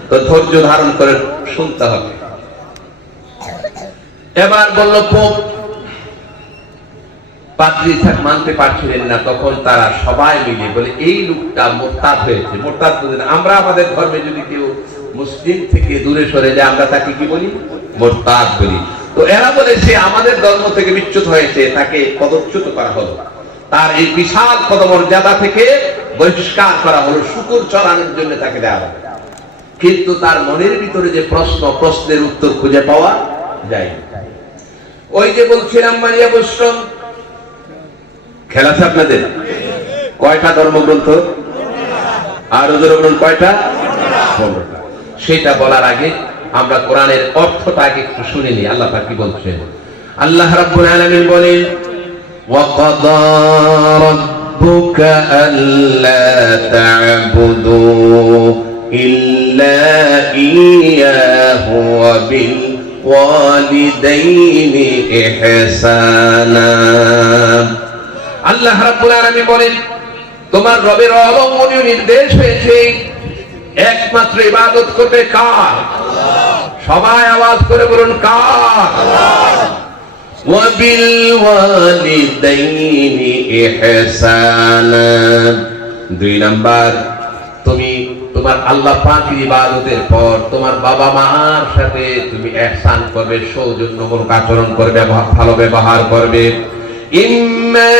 তো ধৈর্য ধারণ করে শুনতে হবে। এবার বলল পোপ। পাদ্রী সাহেব মানতে পারছিলেন না। তখন তারা সবাই মিলে বলে, এই লোকটা মোরতাদ হয়েছে। মোরতাদ বলেন, আমরা আমাদের ধর্মে যদি কেউ মুসলিম থেকে দূরে সরে যায়, আমরা তাকে কি বলি? মোরতাদ বলি। তো এরা বলে, সে আমাদের ধর্ম থেকে বিচ্যুত হয়েছে, তাকে পদচ্যুত করা হলো, তার এই বিশাল পদমর্যাদা থেকে বহিষ্কার করা হলো, শুকর চড়ানোর জন্য তাকে দেওয়া হবে। কিন্তু তার মনের ভিতরে যে প্রশ্ন, প্রশ্নের উত্তর খুঁজে পাওয়া যায়। ওই যে বলছিলাম মারিয়া বৈষ্ণব, খেলা আছে আপনাদের? কয়টা ধর্মগ্রন্থ? আর ওদের কয়টা? 15টা। সেটা বলার আগে আমরা কোরআনের অর্থটা আগে একটু শুনে নিই। আল্লাহ পাক কি বলছেন? আল্লাহ রাব্বুল আলামিন বলেন, ওয়াকাদা রাব্বুকা আল্লা তা'বুদু ইল্লা ইয়্যাহু ওয়া বিল ওয়ালিদাইনি ইহসানা। আল্লাহ রাব্বুল আলামিন বলেন, তোমার রবের অলঙ্ঘনীয় নির্দেশ হয়েছে একমাত্র ইবাদত করবে কার? সবাই আওয়াজ করে বলুন, কার? ওয়া বিল ওয়ালিদাইনি ইহসানা। 2 নাম্বার, তুমি তোমার আল্লাহ পাকের ইবাদতের পর তোমার বাবা মার সাথে তুমি ইহসান করবে, সৌজন্যমূলক আচরণ করবে, ভালো ব্যবহার করবে। إما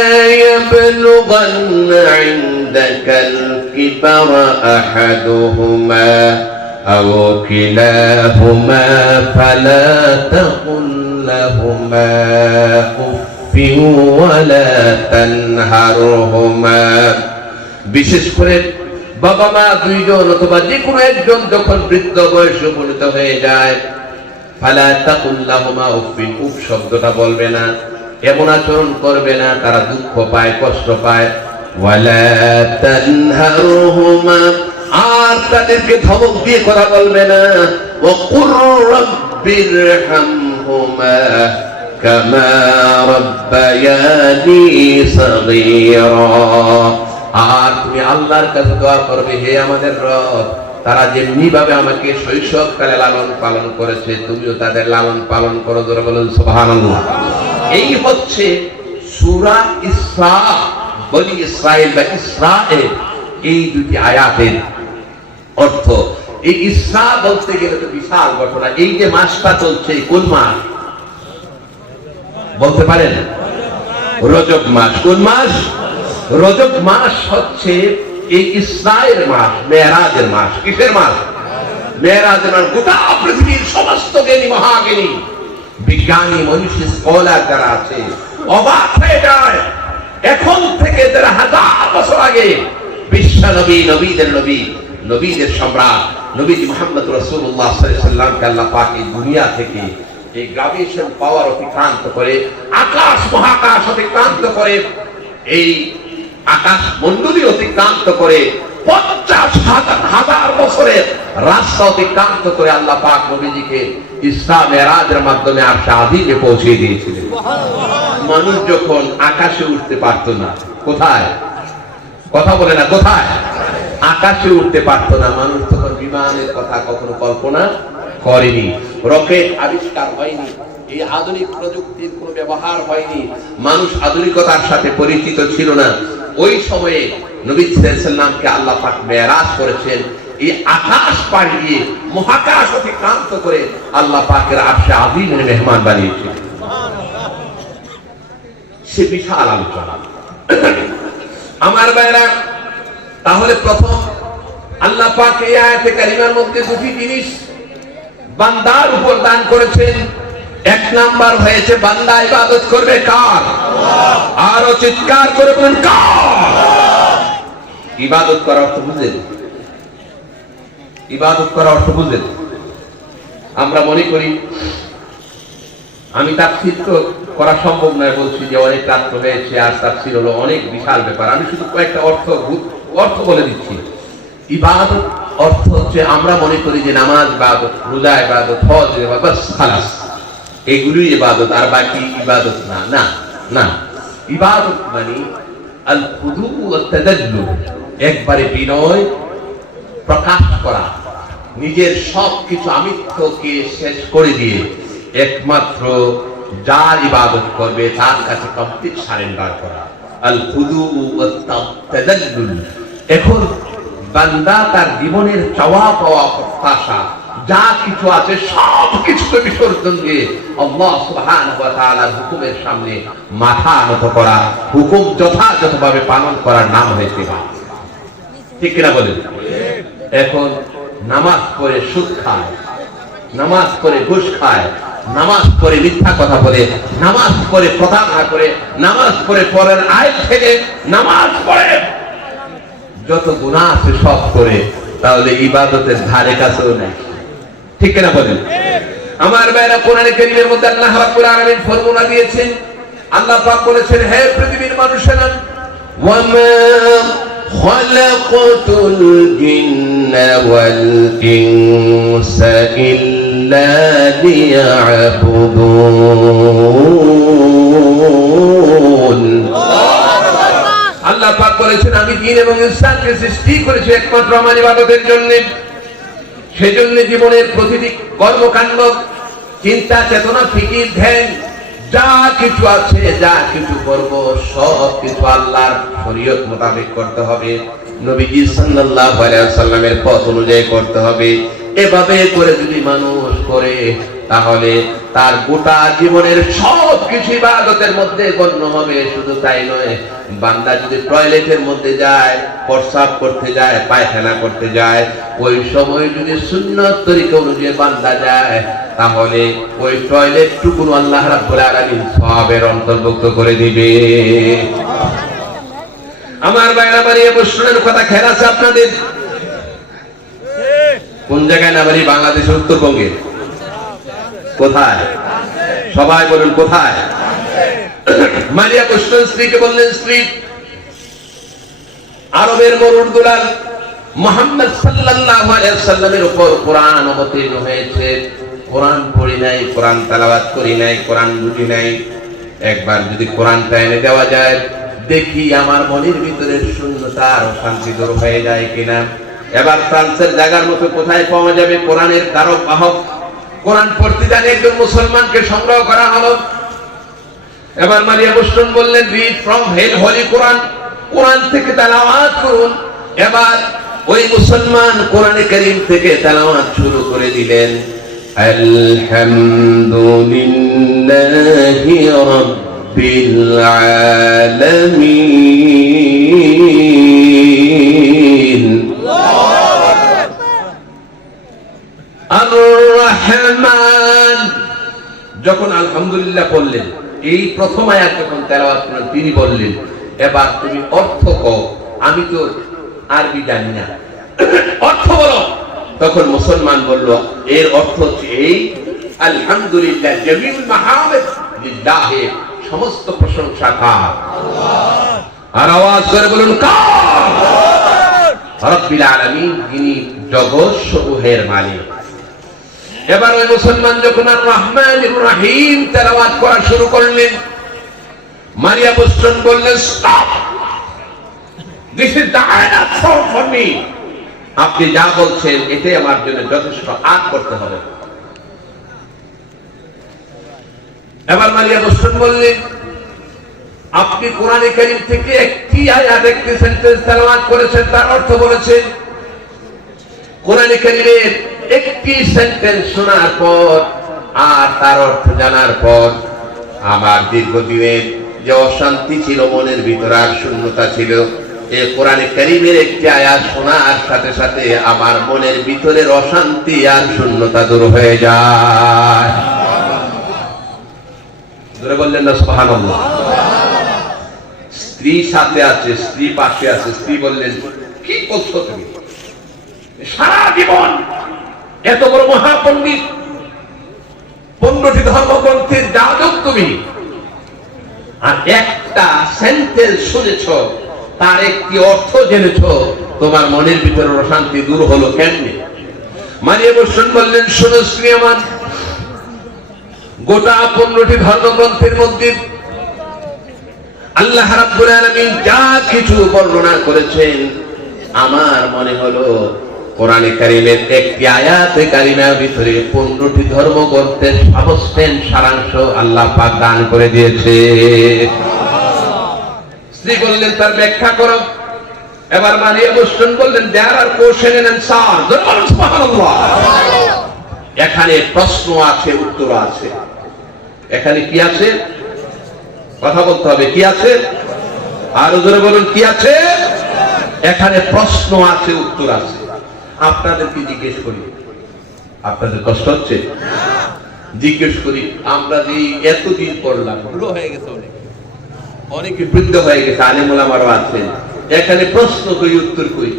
يبلغن عندك الكبر أحدهما أو كلاهما فلا تقل لهما أف ولا تنهرهما। বিশেষ করে বাবা মা দুইজন অথবা যে কোনো একজন যখন বৃদ্ধ বয়সে উপনীত হয়ে যায়, ফালা তাকুল লাহুমা উফিন, উফ শব্দটা বলবে না, এমন আচরণ করবে না, তারা দুঃখ পায়, কষ্ট পায়। ওয়ালা তানহারুহুমা, আর তাদেরকে ধমক দিয়ে কথা বলবে না। ওয়া কুর রাব্বিরহামহুমা কামা রাব্বায়ানি সাগীরা, আর তুমি আল্লাহর কাছে দোয়া করবে, হে আমাদের রব, তারা যেমনি ভাবে আমাকে শৈশবকালে লালন পালন করেছে, তুমিও তাদের লালন পালন করো। জোরে বলুন সুবহানাল্লাহ। এই হচ্ছে সূরা ইসরা, বনি ইসরাইল বা ইসরাঈল, এই দুটি আয়াতের অর্থ। এই ইসরা বলতে গেলে তো বিশাল ঘটনা। এই যে মাসটা চলছে, কোন মাস বলতে পারেন? রজব মাস। কোন মাস? রজব মাস হচ্ছে এই ইসরায়ের মাস, মেরাজের মাস। কিসের মাস? মেরাজের মাস। গোটা পৃথিবীর সমস্ত জ্ঞানী, মহাজ্ঞানী, বিজ্ঞানী, মনীষী, স্কলার যারা আছে অবাক হয়ে যায়। এখন থেকে ১,৫০০ বছর আগে বিশ্ব নবী, নবীদের নবী, নবীদের সম্রাট নবীজি মুহাম্মদ রাসূলুল্লাহ সাল্লাল্লাহু আলাইহি ওয়াসাল্লামকে আল্লাহ পাক এই দুনিয়া থেকে এই গ্রাভিটেশন পাওয়ার অতিক্রান্ত করে, আকাশ মহাকাশ অতিক্রান্ত করে, এই আকাশ মণ্ডলী অতিক্রান্ত করে, ৫০,০০০ বছরের রাস্তা অতিক্রান্ত করে আল্লাহ পাক নবীজিকে ইসরা মেরাজের মাধ্যমে আরশে আযীমে পৌঁছে দিয়েছিলেন। মানুষ যখন আকাশে উঠতে পারতো না, কোথায়? কথা বলে না, কোথায়? আকাশে উঠতে পারতো না মানুষ, তখন বিমানের কথা কখনো কল্পনা করেনি। রকেট আবিষ্কার হয়নি, এই আধুনিক প্রযুক্তির কোনো ব্যবহার হয়নি, মানুষ আধুনিকতার সাথে পরিচিত ছিল না। ওই সময়ে নবী সাল্লাল্লাহু আলাইহি ওয়াসাল্লামকে আল্লাহ পাক মেরাজ করেছেন। এই আকাশ পাড়ি দিয়ে, মহাকাশ অতিক্রান্ত করে আল্লাহ পাকের আরশে আযীমের মেহমান বানিয়েছেন। সে বিশাল আলোচনা। আমার ভাইরা, তাহলে প্রথম আল্লাহ পাক এই আয়াতে কারিমার মধ্যে দুটি জিনিস বান্দার উপর দান করেছেন। এক নাম্বার হয়েছে বান্দা ইবাদত করবে কার? আল্লাহ। আরো চিৎকার করে বলুন কার? ইবাদত করার অর্থ বুঝেন? ইবাদত করার অর্থ বুঝেন? আমরা মনে করি, আমি তাফসীর তো করা সম্ভব নয়, বলছি যে অনেক রাত্র হয়েছে, আর তাফসীর হলো অনেক বিশাল ব্যাপার। আমি শুধু কয়েকটা অর্থ বলে দিচ্ছি। ইবাদত অর্থ হচ্ছে, আমরা মনে করি যে নামাজ ইবাদত, রোজা ইবাদত, হজ ইবাদত, বাস খালাস, এগুলোই ইবাদত, আর বাকি ইবাদত না। না না, ইবাদত মানে আল খুদু ওয়াত তাদাল্লুল, একবারে বিনয় প্রকাশ করা, নিজের সবকিছু আমিত্বকে শেষ করে দিয়ে একমাত্র যার ইবাদত করবে তার কাছে কমপ্লিট সারেন্ডার করা, আল খুদু ওয়াত তাদাল্লুল। এখন বান্দা তার জীবনের চাওয়া পাওয়া, প্রত্যাশা যা কিছু আছে সব কিছুকে বিসর্জন দিয়ে আল্লাহ সুবহানাহু ওয়া তাআলার হুকুমের সামনে মাথা নত করা, হুকুম যথাযথভাবে পালন করার নাম হয়েছে ইবাদত। ঠিক কিনা বলেন? এখন নামাজ পড়ে সুদ খায়, নামাজ পড়ে ঘুষ খায়, নামাজ পড়ে মিথ্যা কথা বলে, নামাজ পড়ে প্রতারণা করে, নামাজ পড়ে পরের আয় থেকে, নামাজ পড়ে যত গুনাহ আছে সব করে, তাহলে ইবাদতের ধারে কাছেও নাই। ঠিক কিনা বলেন? আমার ভাইরা, কোরআনে কারীমের মধ্যে আল্লাহ রাব্বুল আলামিন ফর্মুলা দিয়েছেন। আল্লাহ পাক বলেছেন, হে পৃথিবীর মানুষেরা, ওয়ামা খালাকাতুল জিন্না ওয়াল ইনসা ইল্লা লিয়াবুদুন। আল্লাহ পাক বলেছেন, আমি জিন এবং ইনসানকে সৃষ্টি করেছি একমাত্র আমার ইবাদতের জন্য। সেজন্য জীবনের প্রতিটি কর্মকাণ্ড, চিন্তা, চেতনা, ফিকির, ধ্যান যা কিছু আছে, যা কিছু করব, সব কিছু আল্লাহর শরীয়ত মোতাবেক করতে হবে, নবীজি সাল্লাল্লাহু আলাইহি ওয়াসাল্লামের পথ অনুযায়ী করতে হবে। এভাবে করে যদি মানুষ করে, তাহলে তার গোটা জীবনের সব কিছু ইবাদতের মধ্যে গণ্য হবে। শুধু তাই নয়, বান্দা যদি টয়লেটের মধ্যে যায়, প্রস্রাব করতে যায়, পায়খানা করতে যায়, ওই সময় যদি সুন্নত তরিকা অনুযায়ী বান্দা যায়, তাহলে ওই টয়লেট টুকুন আল্লাহ রাব্বুল আলামিন সওয়াবের অন্তর্ভুক্ত করে দিবে। আমার বাইরা বাড়ি প্রশ্নের কথা খেয়াল আছে আপনাদের? কোন জায়গায় না বাড়ি? বাংলাদেশের উত্তরবঙ্গে। কোথায়? সবাই বলুন কোথায়? মারিয়া কোশ্চেন স্ত্রীকে বললেন, স্ত্রী, আরবের মরুর দুলাল মুহাম্মদ সাল্লাল্লাহু আলাইহি ওয়াসাল্লামের উপর কোরআন অবতীর্ণ হয়েছে, কোরআন পড়ি নাই, কোরআন তেলাওয়াত করি নাই, কোরআন বুঝি নাই। একবার যদি কোরআনটা এনে দেওয়া যায়, দেখি আমার মনের ভিতরে শূন্যতা আর অশান্তি দূর হয়ে যায় কিনা। এবার ফ্রান্সের জায়গার মতো কোথায় পাওয়া যাবে কোরআনের ধারক বাহক? কোরআন পড়তে জানে একজন মুসলমানকে সংগ্রহ করা হলো। এবার মারিয়া বুশরন বললেন, রিড ফ্রম হোলি কোরআন, কোরআন থেকে তেলাওয়াত করুন। এবার ওই মুসলমান কোরআনে কারীম থেকে তেলাওয়াত শুরু করে দিলেন, আলহামদুলিল্লাহি রাব্বিল আলামিন আর রহমান। যখন আলহামদুলিল্লাহ বললেন, এই প্রথম আয়াত যখন তেলাওয়াত করলেন, তিনি বললেন, এবার তুমি অর্থ কও, আমি তো আরবি জানি না, অর্থ বলো। তখন মুসলমান বলল, এর অর্থ হচ্ছে এই, আলহামদুলিল্লাহ জামিউল মাহামিদ লিল্লাহ, সমস্ত প্রশংসা কার? আর আওয়াজ করে বলুন, কার? রব্বিল আলামিন, যিনি জগৎ সমূহের মালিক। এবার ওই মুসলমান যখন আর রহমানির রহিম তেলাওয়াত করা শুরু করলেন, মারিয়া বুশরন বললেন, স্টপ, দিস ইজ দ্য আয়াত ফর মি। আপনি যা বলছেন এটাই আমার জন্য যথেষ্ট, আর করতে হবে। এবার মারিয়া বুশরন বললেন, আপনি কোরআনে কারীম থেকে একটি আয়াত, একটি সেন্টেন্স তেলাওয়াত করেছেন, তার অর্থ বলেছেন। কোরআনে কারীমের একটি সেন্টেন্স শোনার পর আর তার অর্থ জানার পর আমার দীর্ঘদিনের যে অশান্তি ছিল, মনের ভিতরে আর শূন্যতা ছিল, এই কোরআনে কারীমের একটি আয়াত শোনার সাথে সাথে আমার মনের ভিতরের অশান্তি আর শূন্যতা দূর হয়ে যায়। ধরে বললেন না সুবহানাল্লাহ? স্ত্রী সাথে আছে, স্ত্রী পাশে আছে, স্ত্রী বললেন, কি বলছো তুমি? সারা জীবন এত বড় মহাপণ্ডিত, 15টি ধর্মগ্রন্থের যাজক তুমি, আর একটা সেন্টেন্স শুনেছ, তার একটি অর্থ জেনেছ, তোমার মনের ভিতরে অশান্তি দূর হলো কেমনে? মারিয়া বুশরন বললেন, শোনো স্ত্রী আমার, গোটা 15টি ধর্মগ্রন্থের মধ্যে আল্লাহ রাব্বুল আলামিন যা কিছু বর্ণনা করেছেন, আমার মনে হলো কোরআনে কারীমের একটি আয়াতে কারিমার ভিতরে 15টি ধর্মগ্রন্থের সাবস্টেন্স, সারাংশ আল্লাহ পাক দান করে দিয়েছে। স্ত্রী বললেন, তার ব্যাখ্যা করো। এবার মারিয়া বুশরন বললেন, দেয়ার আর কোশ্চেন এন্ড আনসার। সুবহানাল্লাহ। এখানে প্রশ্ন আছে, উত্তর আছে। এখানে কি আছে? কথা বলতে হবে, কি আছে? আরো জোরে বলুন, কি আছে? এখানে প্রশ্ন আছে, উত্তর আছে। আপনাদেরকে জিজ্ঞেস করি, আপনাদের কষ্ট হচ্ছে? জিজ্ঞেস করি, আমরা যে এতদিন পড়লাম, বুড়ো হয়ে গেছে, অনেকে বৃদ্ধ হয়ে গেছে, আলেম ওলামারও আছেন, এখানে প্রশ্ন করি, উত্তর করি।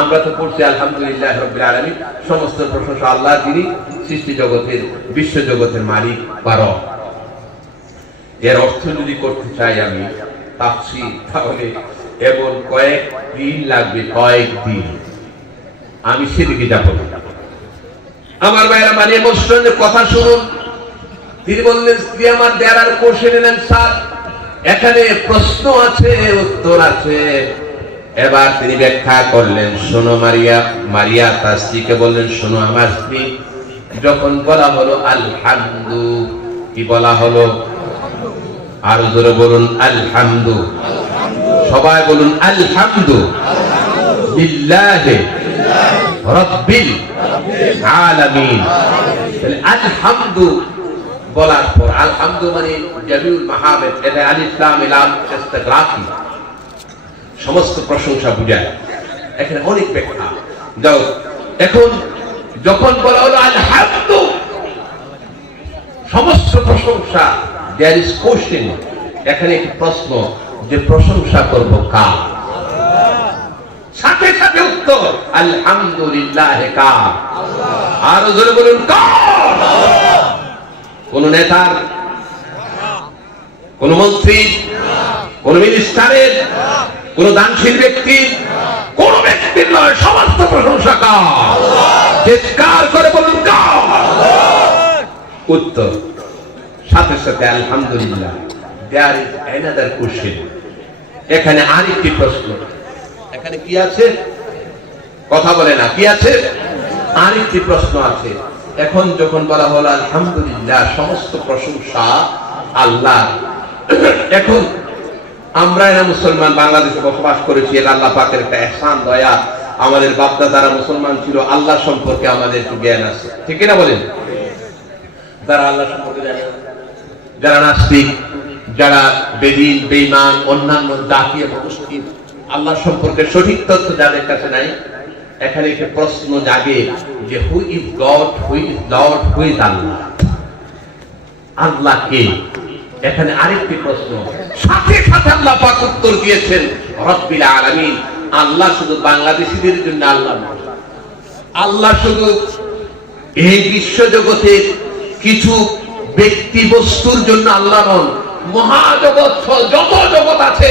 আমরা তো পড়ছি আলহামদুলিল্লাহ রাব্বিল আলামিন, সমস্ত প্রশংসা আল্লাহ, যিনি সৃষ্টি জগতের, বিশ্ব জগতের মালিক পারো। এর অর্থ যদি করতে চাই আমি তাফসীর, তাহলে এমন কয়েক দিন লাগবে, কয়েকদিন। আমি সেদিকে যাব না। আমার ভাইরা, মারিয়া বুশরনের কথা শুনুন। তিনি বললেন, স্ত্রী আমার, দেয়ার আর কোশ্চেন এন্ড আনসার, এখানে প্রশ্ন আছে, উত্তর আছে। এবার তিনি ব্যাখ্যা করলেন, শোনো মারিয়া। মারিয়া তার স্ত্রীকে বললেন, শোনো আমার স্ত্রী, যখন বলা হলো আলহামদু, কি বলা হলো? আর জোরে বলুন, আলহামদু। সবাই বলুন, আলহামদু লিল্লাহি রাব্বিল আলামিন। আলহামদু বলার পর, আলহামদু মানে জামিউল মাহামিদ, এটা আলিফ লাম লাম ইস্তিগরাকি, সমস্ত প্রশংসা বুঝায়। এখানে অনেক ব্যাখ্যা। যাও, এখন যখন বলা হলো আলহামদু, সমস্ত প্রশংসা, দেয়ার ইজ কোশ্চেন, এখানে একটি প্রশ্ন, যে প্রশংসা করব কার? সাথে সাথে উত্তর, আলহামদুলিল্লাহ কার? আর জোরে বলুন, কার? কোন নেতার, কোন মন্ত্রী, কোন মিনিস্টারের, কোন দানশীল ব্যক্তি, কোন ব্যক্তির নয়, সমস্ত প্রশংসা কার? চিৎকার করে বলুন, কার? উত্তর সাথে সাথে আলহামদুলিল্লাহ। দেয়ার ইজ অ্যানাদার কোশ্চেন, এখানে আরেকটি প্রশ্ন। এখানে কি আছে? কথা বলে না। কি আছে? আরেকটি প্রশ্ন আছে। এখন যখন বলা হলো আলহামদুলিল্লাহ, সমস্ত প্রশংসা আল্লাহ, এখন আমরা এরা মুসলমান বাংলাদেশে বসবাস করেছি, এটা আল্লাহ পাকের একটা ihsan, দয়া। আমাদের বাপদাদারা মুসলমান ছিল, আল্লাহ সম্পর্কে আমাদের একটু জ্ঞান আছে, ঠিক না বলেন? যারা আল্লাহ সম্পর্কে জানে, যারা নাস্তিক, যারা বেদিন, বেঈমান, অন্যান্য জাতি এবং মুসলিম, আল্লাহ সম্পর্কে সঠিক তথ্য যাদের কাছে নাই, এখানে একটা প্রশ্ন জাগে যে who is God, who is Lord, who is Allah? Allah কে? এখানে আরেকটি প্রশ্ন, সাথে সাথে আল্লাহ পাক উত্তর দিয়েছেন রব্বিল আলামিন। আল্লাহ শুধু বাংলাদেশীদের জন্য আল্লাহ নয়, আল্লাহ শুধু এই বিশ্ব জগতের কিছু ব্যক্তি বস্তুর জন্য আল্লাহ নন, মহাজগৎ যত জগৎ আছে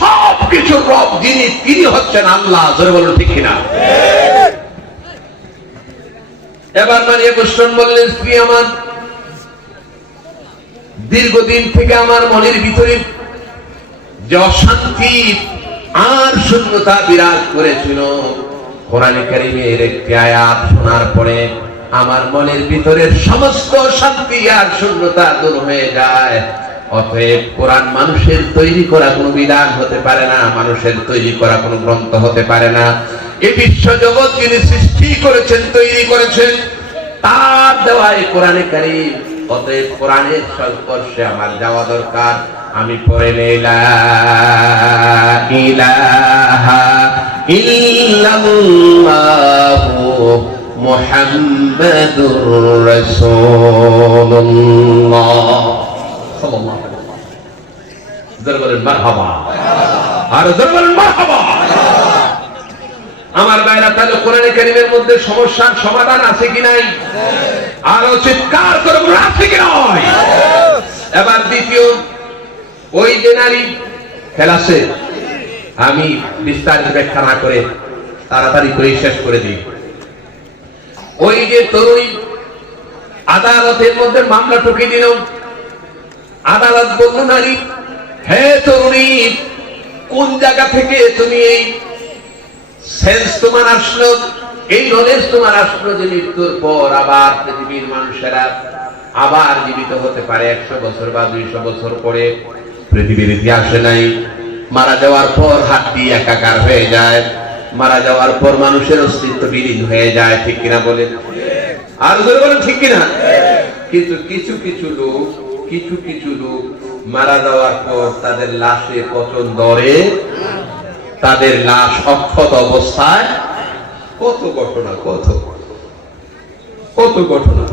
সব কিছুর রব যিনি, তিনি হচ্ছেন আল্লাহ। জোরে বলুন ঠিক কিনা? এবার মানিয়ে বসলেন, বললেন স্ত্রী আমার, দীর্ঘদিন থেকে আমার মনের ভিতরে যে অশান্তি আর শূন্যতা বিরাজ করেছিল, কোরআনে কারীমের একটি আয়াত শোনার পরে আমার মনের ভিতরের সমস্ত শান্তি আর শূন্যতা দূর হয়ে যায়। অতএব কোরআন মানুষের তৈরি করা কোনো বিধান হতে পারে না, মানুষের তৈরি করা কোনো গ্রন্থ হতে পারে না। এই বিশ্ব জগৎ যিনি সৃষ্টি করেছেন, তৈরি করেছেন, তার দেওয়া এই কোরআনে কারীম। অতএব কোরআনের সংস্পর্শে আমার যাওয়া দরকার। আমি পড়ে লা ইলাহা ইল্লাল্লাহু মুহাম্মাদুর রাসূলুল্লাহ সাল্লাল্লাহু আলাইহি ওয়াসাল্লাম। জোরে বলেন মারহাবা, আর জোরে বলেন মারহাবা। আমার ভাইরা, তাহলে কোরআনে কারীমের মধ্যে সমস্যার সমাধান আছে কি নাই? আরো চিৎকার করে বলুন, আছে কি নয়? এবার দ্বিতীয়, ওই যে নারী খেলাছে, আমি বিস্তারিত ব্যাখ্যা না করে তাড়াতাড়ি করে শেষ করে দিই। ওই যে তরুণী আদালতের মধ্যে মামলা ঠুকিয়ে দিল, আদালত বলল, নারী, হে তরুণী, কোন জায়গা থেকে তুমি এই সেন্স তোমার আসলো, এই নলেজ তোমার আসলো যে মৃত্যুর পর আবার পৃথিবীর মানুষেরা আবার জীবিত হতে পারে 100 বছর বা 200 বছর পরে? পৃথিবীর ইতিহাসে নাই। মারা যাওয়ার পর হাড্ডি একাকার হয়ে যায়, মারা যাওয়ার পর মানুষের অস্তিত্ব বিলীন হয়ে যায়, ঠিক কিনা বলেন? আর জোরে বলেন ঠিক কিনা? কিন্তু কিছু কিছু লোক মারা যাওয়ার পর তাদের লাশে পচন ধরে, তাদের লাশ অক্ষত অবস্থায়। কত ঘটনা, কত ঘটনা,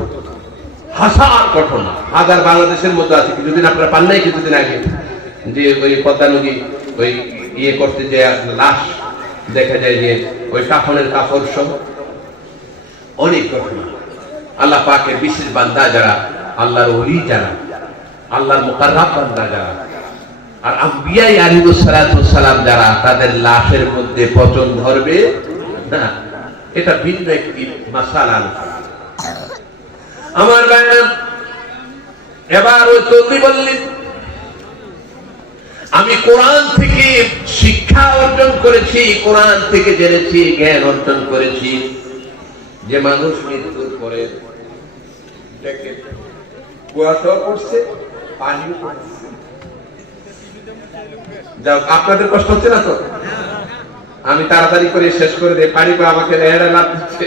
হাজার ঘটনা, হাজার বাংলাদেশের মধ্যে আছে। কিছুদিন আপনারা পান নাই, কিছুদিন আগে যে ওই পদ্মা নদী ওই ইয়ে করতে যে লাশ দেখা যায় যে ওই কাফনের কাপড় সহ অনেক ঘটনা। আল্লাহ পাকের বিশেষ বান্দা যারা, আল্লাহর ওলি যারা, আল্লাহর মুকাররাব বান্দা যারা, আর আম্বিয়া আলাইহিস সালাম যারা, তাদের লাশের মধ্যে পচন ধরবে না, এটা ভিন্ন একটি মাসালা। আমার ভাইরা, এবার ওই তরুণী বললেন, আমি কোরআন থেকে শিক্ষা অর্জন করেছি, কোরআন থেকে জেনেছি, জ্ঞান অর্জন করেছি যে মানুষ মৃত্যুর পরে কুয়াশা পড়ছে, পানিও পড়ছে। যাও, আপনাদের কষ্ট হচ্ছে না তো? আমি তাড়াতাড়ি করে শেষ করে দিই। পানি আমাকে রেড অ্যালার্ট দিচ্ছে,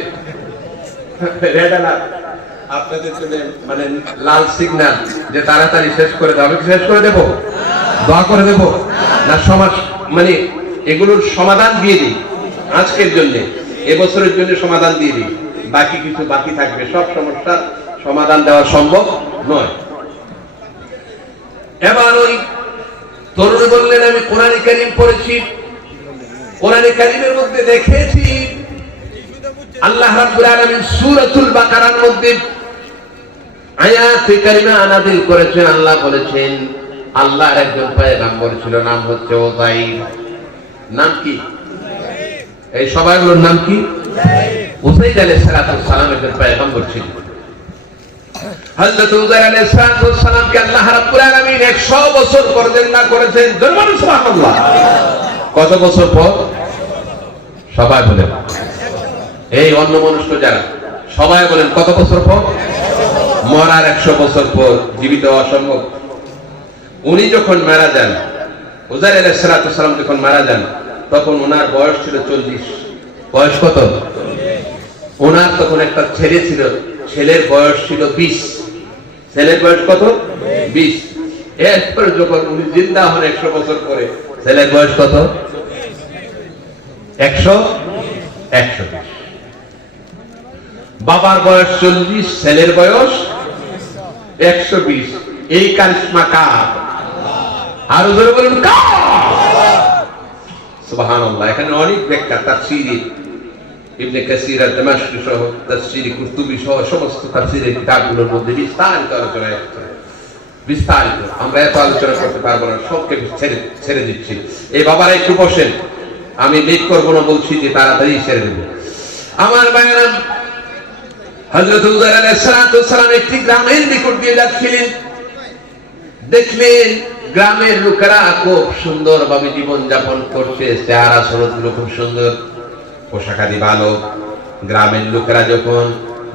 রেড অ্যালার্ট আপনাদের জন্য, মানে লাল সিগন্যাল যে তাড়াতাড়ি শেষ করে দাও। আমি শেষ করে দেবো, দোয়া করে দেবো না, সমাজ মানে এগুলোর সমাধান দিয়ে দিই আজকের জন্য, এবছরের জন্য সমাধান দিয়ে দিই। বাকি কিছু বাকি থাকবে, সব সমস্যার সমাধান দেওয়া সম্ভব নয়। এবার ওই তরুণ বললেন, আমি কোরআনে কারীম পড়েছি, কোরআনে কারীমের মধ্যে দেখেছি আল্লাহ রাব্বুল আলামিন সূরাতুল বাকারার মধ্যে আয়াতে কারিমা নাযিল করেছেন। আল্লাহ বলেছেন, আল্লাহর একজন পয়গম্বর ছিল, নাম হচ্ছে উযাইর। নাম কি? এই সবাইগুলোর নাম কি? উযাইর আলাইহিস সালাম একজন পয়গম্বর ছিল। হযরত উযাইর আলাইহিস সালামকে আল্লাহ রাব্বুল আলামিন 100 বছর পর্যন্ত করেছেন। সুবহানাল্লাহ। কত বছর পর? সবাই বলেন এই অন্য মনুষ্য যারা সবাই বলেন কত বছর পর? মরার 100 বছর পর, জীবিত অসম্ভব। উনি যখন মারা যান, উজাইর আলাইহিস সালাম যখন মারা যান, তখন ওনার বয়স ছিল 40। বয়স কত? ওনার তখন একটা ছেলে ছিল, ছেলের বয়স ছিল 20। ছেলের বয়স কত? 20। এরপর যখন উনি জিন্দা হন 100 বছর পরে, ছেলের বয়স কত? 120। বাবার বয়স 40, ছেলের বয়স 120। এই কারিশমা কার? আরো জোরে বলুন কার? সুবহানাল্লাহ। এখানে অনেক ব্যাখ্যা, তাফসীরে ইবনে কাসীর আল-দামাশকি সহ তাফসীরে কুরতুবী সহ সমস্ত তাফসীরের কিতাবগুলোর মধ্যে বিস্তারিত আলোচনা আছে, বিস্তারিত। আমরা এত আলোচনা করতে পারবো না, সবকে ছেড়ে দিচ্ছি। এই বাবারা একটু বসেন, আমি লেট করবো না, বলছি যে তাড়াতাড়ি ছেড়ে দেবো। আমার ভাইয়েরা, হযরত উজাইর আলাইহিস সালাম একটি গ্রামের নিকট দিয়ে যাচ্ছিলেন। দেখলেন গ্রামের লোকেরা খুব সুন্দর ভাবে জীবন যাপন করছে, চেহারা সুরতগুলো খুব সুন্দর, পোশাকাদি ভালো। গ্রামের লোকেরা যখন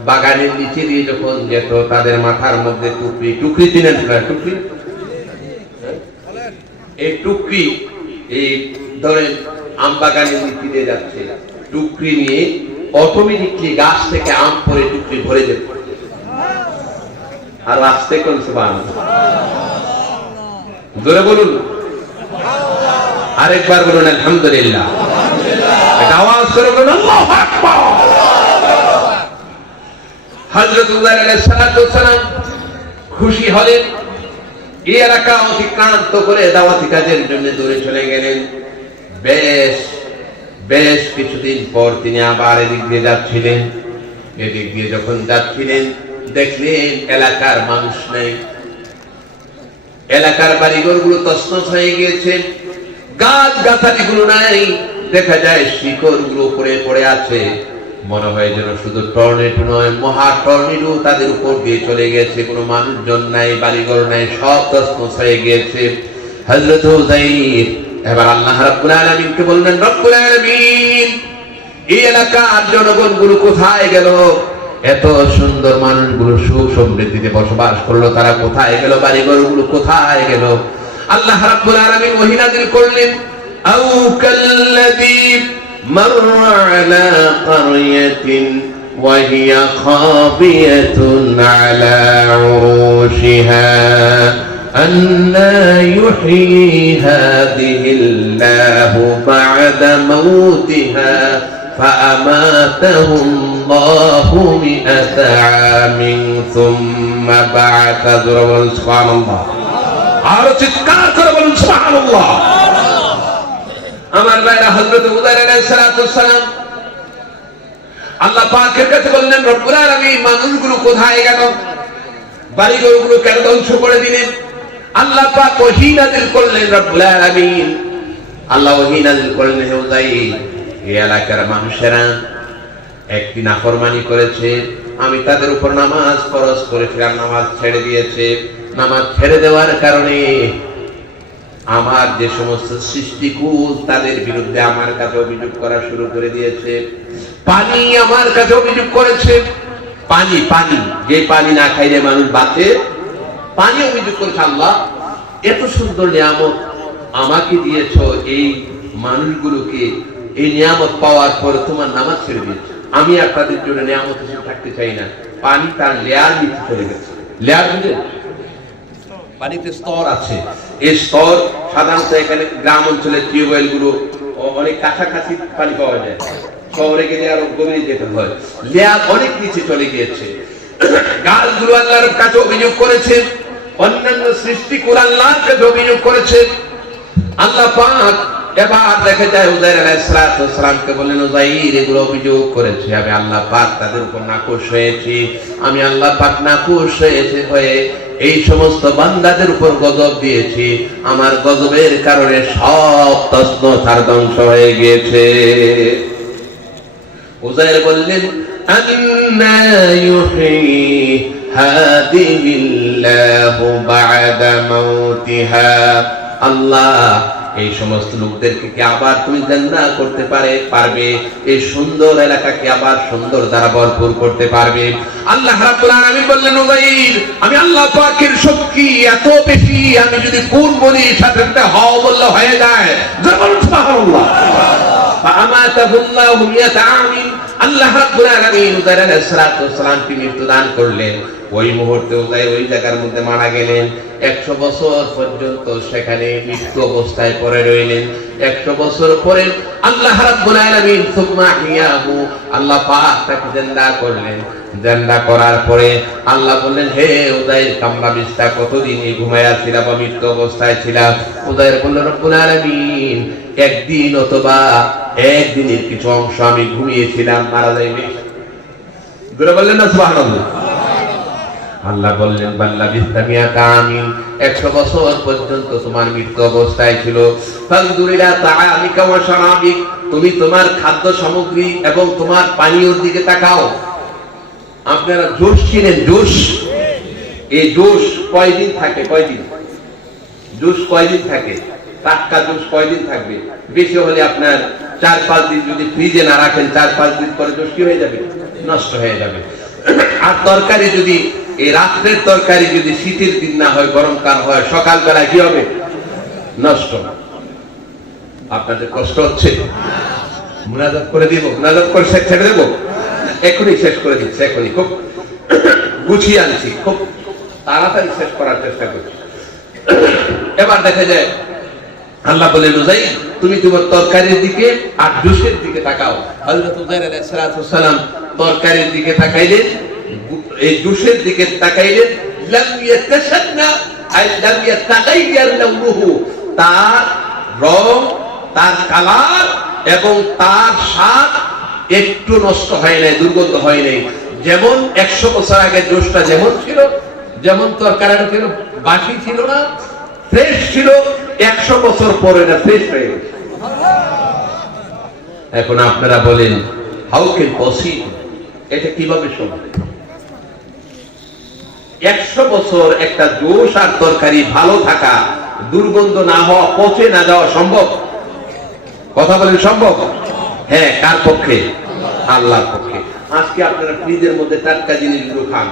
বাগানের নিচে দিয়ে যখন যেত, তাদের মাথার মধ্যে টুকরি চিনেন? টুকরি, এই টুকরি, এই ধরেন আম বাগানের নিচে দিয়ে যাচ্ছে, টুকরি নিয়ে অটোমেটিকলি গাছ থেকে আম পরে টুকরি ভরে যেত। আর আসতে কোন সুবহানাল্লাহ, জোরে বলুন, আরেকবার বলুন আলহামদুলিল্লাহ। এটা আওয়াজ করে বলুন আল্লাহু আকবার। হযরত উজাইর আলাইহিস সালাম খুশি হলেন, এই এলাকা অতিক্রান্ত করে দাওয়াতি কাজের জন্য দূরে চলে গেলেন। বেশ কিছুদিন পর তিনি আবার এদিক দিয়ে যাচ্ছিলেন। এদিক দিয়ে যখন যাচ্ছিলেন, দেখলেন এলাকার মানুষ নেই, এলাকার বাড়িঘর গুলো তছনছ হয়ে গিয়েছে, গাছ গাছালি গুলো নাই, দেখা যায় শিকড় গুলো উপরে পড়ে আছে। মনে হয় যেন শুধু টর্নেডো নয়, মহা টর্নেডো তাদের উপর দিয়ে চলে গেছে। কোনো মানুষজন নাই, বাড়িঘর নাই, সব তছনছ হয়ে গিয়েছে। হযরত উজাইর এবার আল্লাহ রাব্বুল আলামিনকে বললেন, রব্বুল আলামিন, এই এলাকার জনগণ গুলো কোথায় গেল? এত সুন্দর মানুষগুলো সুসমৃদ্ধিতে বসবাস করলো, তারা কোথায় গেল? বাড়িঘর গুলো কোথায় গেল? আল্লাহ রাব্বুল আলামিন ওহী নাযিল করলেন, আও কাল্লাযী মাররা আলা ক্বরিয়াতিন ওয়া হিয়া খাবিয়াতুন আলা উরুশিহা আন্না ইউহয়ী হাযিহিল্লাহু বা'দা মাউতিহা فأماته الله 100 عام ثم بعثه سبحان الله আর চিৎকার করে বলুন সুবহানাল্লাহ। আমার ভাইরা, হযরত উজাইর আলাইহিস সালাম আল্লাহ পাকের কাছে বললেন, রব্বুল আলামিন, মানুষগুলো কোথায় গেল? বাড়িঘরগুলো কেন ধ্বংস করে দিলেন? আল্লাহ পাক ওহী নাযিল করলেন, রব্বুল আলামিন আল্লাহ ওহী নাযিল করলেন, হে উজাইর, এই এলাকার মানুষেরা একটি নাফরমানি করেছে, আমি তাদের উপর নামাজ ফরজ করেছিলাম, নামাজ ছেড়ে দিয়েছে। নামাজ ছেড়ে দেওয়ার কারণে আমার যে সমস্ত সৃষ্টিকুল তাদের বিরুদ্ধে আমার কাছে অভিযোগ করা শুরু করে দিয়েছে। পানি আমার কাছে অভিযোগ করেছে, পানি যে পানি না খাইলে মানুষ বাঁচে, পানি অভিযোগ করেছে, আল্লাহ এত সুন্দর নিয়ামত আমাকে দিয়েছো, এই মানুষগুলোকে এই নিয়ামত পাওয়ার পর তোমার নামাজ ছেড়ে দিয়েছে, আমি আপনাদের জন্য নিয়ামত হিসেবে থাকতে চাই না। পানি তার লেয়ার নিচে চলে গেছে। লেয়ার বুঝলেন? পানিতে স্তর আছে। এই স্তর সাধারণত এখানে গ্রাম অঞ্চলের টিউবওয়েল গুলো অনেক কাছাকাছি পানি পাওয়া যায়, শহরে গেলে আরো গভীরে যেতে হয়। লেয়ার অনেক নিচে চলে গিয়েছে। গাছগুলো আল্লাহর কাছে অভিযোগ করেছে, অন্যান্য সৃষ্টিকুল আল্লাহর কাছে অভিযোগ করেছে। আল্লাহ পাক এবার দেখা যায় উজাইর আলাইহিস সালামকে বললেন, উজাইর এগুলো অভিযোগ করেছে, আমি আল্লাহ পাক তাদের উপর নাখুশ হয়েছি, আমি আল্লাহ পাক নাখুশ হয়ে এই সমস্ত বান্দাদের উপর গজব দিয়েছি, আমার গজবের কারণে সব তছনছ আর ধ্বংস হয়ে গিয়েছে। উজাইর বললেন, আন্না ইউহয়ী হাযিহিল্লাহু বা'দা মাউতিহা, আল্লাহ এই সমস্ত লোকদেরকে কি আবার তুমি জিন্দা করতে পারবে? এই সুন্দর এলাকাকে আবার সুন্দর দ্বারা ভরপুর করতে পারবে? আল্লাহ রাব্বুল আলামিন বললেন, উযাইর, আমি আল্লাহ পাকের শক্তি এত বেশি, আমি যদি কোন বলি সাথে সাথে হও বললে হয়ে যায়। সুবহানাল্লাহ। ফাআমাতাহুল্লাহু মিয়াতা আমিন। আল্লাহ রাব্বুল আলামিন উযাইর আলাইহিস সালাতু ওয়াস সালামকে মৃত্যু দান করলেন। ওই মুহূর্তে উযাইর ওই জায়গার মধ্যে মারা গেলেন। 100 বছর পর্যন্ত সেখানে মৃত্যু অবস্থায় পড়ে রইলেন। 100 বছর পরে আল্লাহ রাব্বুল আলামিন সুম্মা হিয়াহু, আল্লাহ পাক তাকে জিন্দা করলেন। জিন্দা করার পরে আল্লাহ বললেন, হে উযাইর, কামরা বিস্তা কতদিন ঘুমায়া ছিলা বা মৃত্যু অবস্থায় ছিলা? উযাইর বলল, রব্বুল আলামিন, একদিন অথবা একদিনের কিছু অংশ আমি ঘুমিয়েছিলাম, মারা যাইনি। জোরে বললেন না সুবহানাল্লাহ। আল্লাহ বললেন, বাল্লা বিস্তামিয়াতা আমিন, 100 বছর পর্যন্ত তোমার মৃত্যু অবস্থায় ছিল। ফানজুরিলা তাআমিকা ওয়া শারাবিক, তুমি তোমার খাদ্য সামগ্রী এবং তোমার পানীয়র দিকে তাকাও। আপনারা জোশ চিনেন? জোশ, এই জোশ কয়দিন থাকে? কয়দিন জোশ কয়দিন থাকে? টাটকা জোশ কয়দিন থাকবে? বেশি হলে আপনার 4-5 দিন যদি ফ্রিজে না রাখেন, 4-5 দিন পরে জোশ কি হয়ে যাবে? নষ্ট হয়ে যাবে। আর তরকারি যদি, এই রাত্রের তরকারি যদি শীতের দিন না হয়, গরমকাল হয়, সকালবেলা কি হবে? নষ্ট। আপনাদের কষ্ট হচ্ছে? মুনাজাত করে দিব? মুনাজাত করে ছেড়ে দেবো? এখনই শেষ করে দিচ্ছি, এখনই খুব গুছিয়ে আনছি, খুব তাড়াতাড়ি শেষ করার চেষ্টা করছি। এবার দেখা যায় আল্লাহ বলে, উযাইর, তুমি তোমার তরকারির দিকে আর জুসের দিকে তাকাও। হযরত উযাইর আলাইহিস সালাতু ওয়াস সালাম তরকারির দিকে তাকাইলেন, এই জুসের দিকে তাকাইলেন। লাম ইয়াতাশান্না আই লাম ইয়াতাগায়্যার লাউনুহু, তার রং, তার কালার এবং তার স্বাদ একটু নষ্ট হয় নাই, দুর্গন্ধ হয় নাই। যেমন 100 বছর আগে জুসটা যেমন ছিল, যেমন তরকারিটা ছিল, বাকি ছিল না, ফ্রেশ ছিল, 100 বছর পরে না ফ্রেশ হয়ে গেছে। এখন আপনারা বলেন, হাউ ক্যান পসিবল? এটা কিভাবে সম্ভব? 100 বছর একটা জোশ আর তরকারি ভালো থাকা, দুর্গন্ধ না হওয়া, পচে না যাওয়া সম্ভব? কথা বলেন, সম্ভব? হ্যাঁ, কার পক্ষে? আল্লাহর পক্ষে। আজকে আপনারা ফ্রিজের মধ্যে টাটকা জিনিসগুলো খান।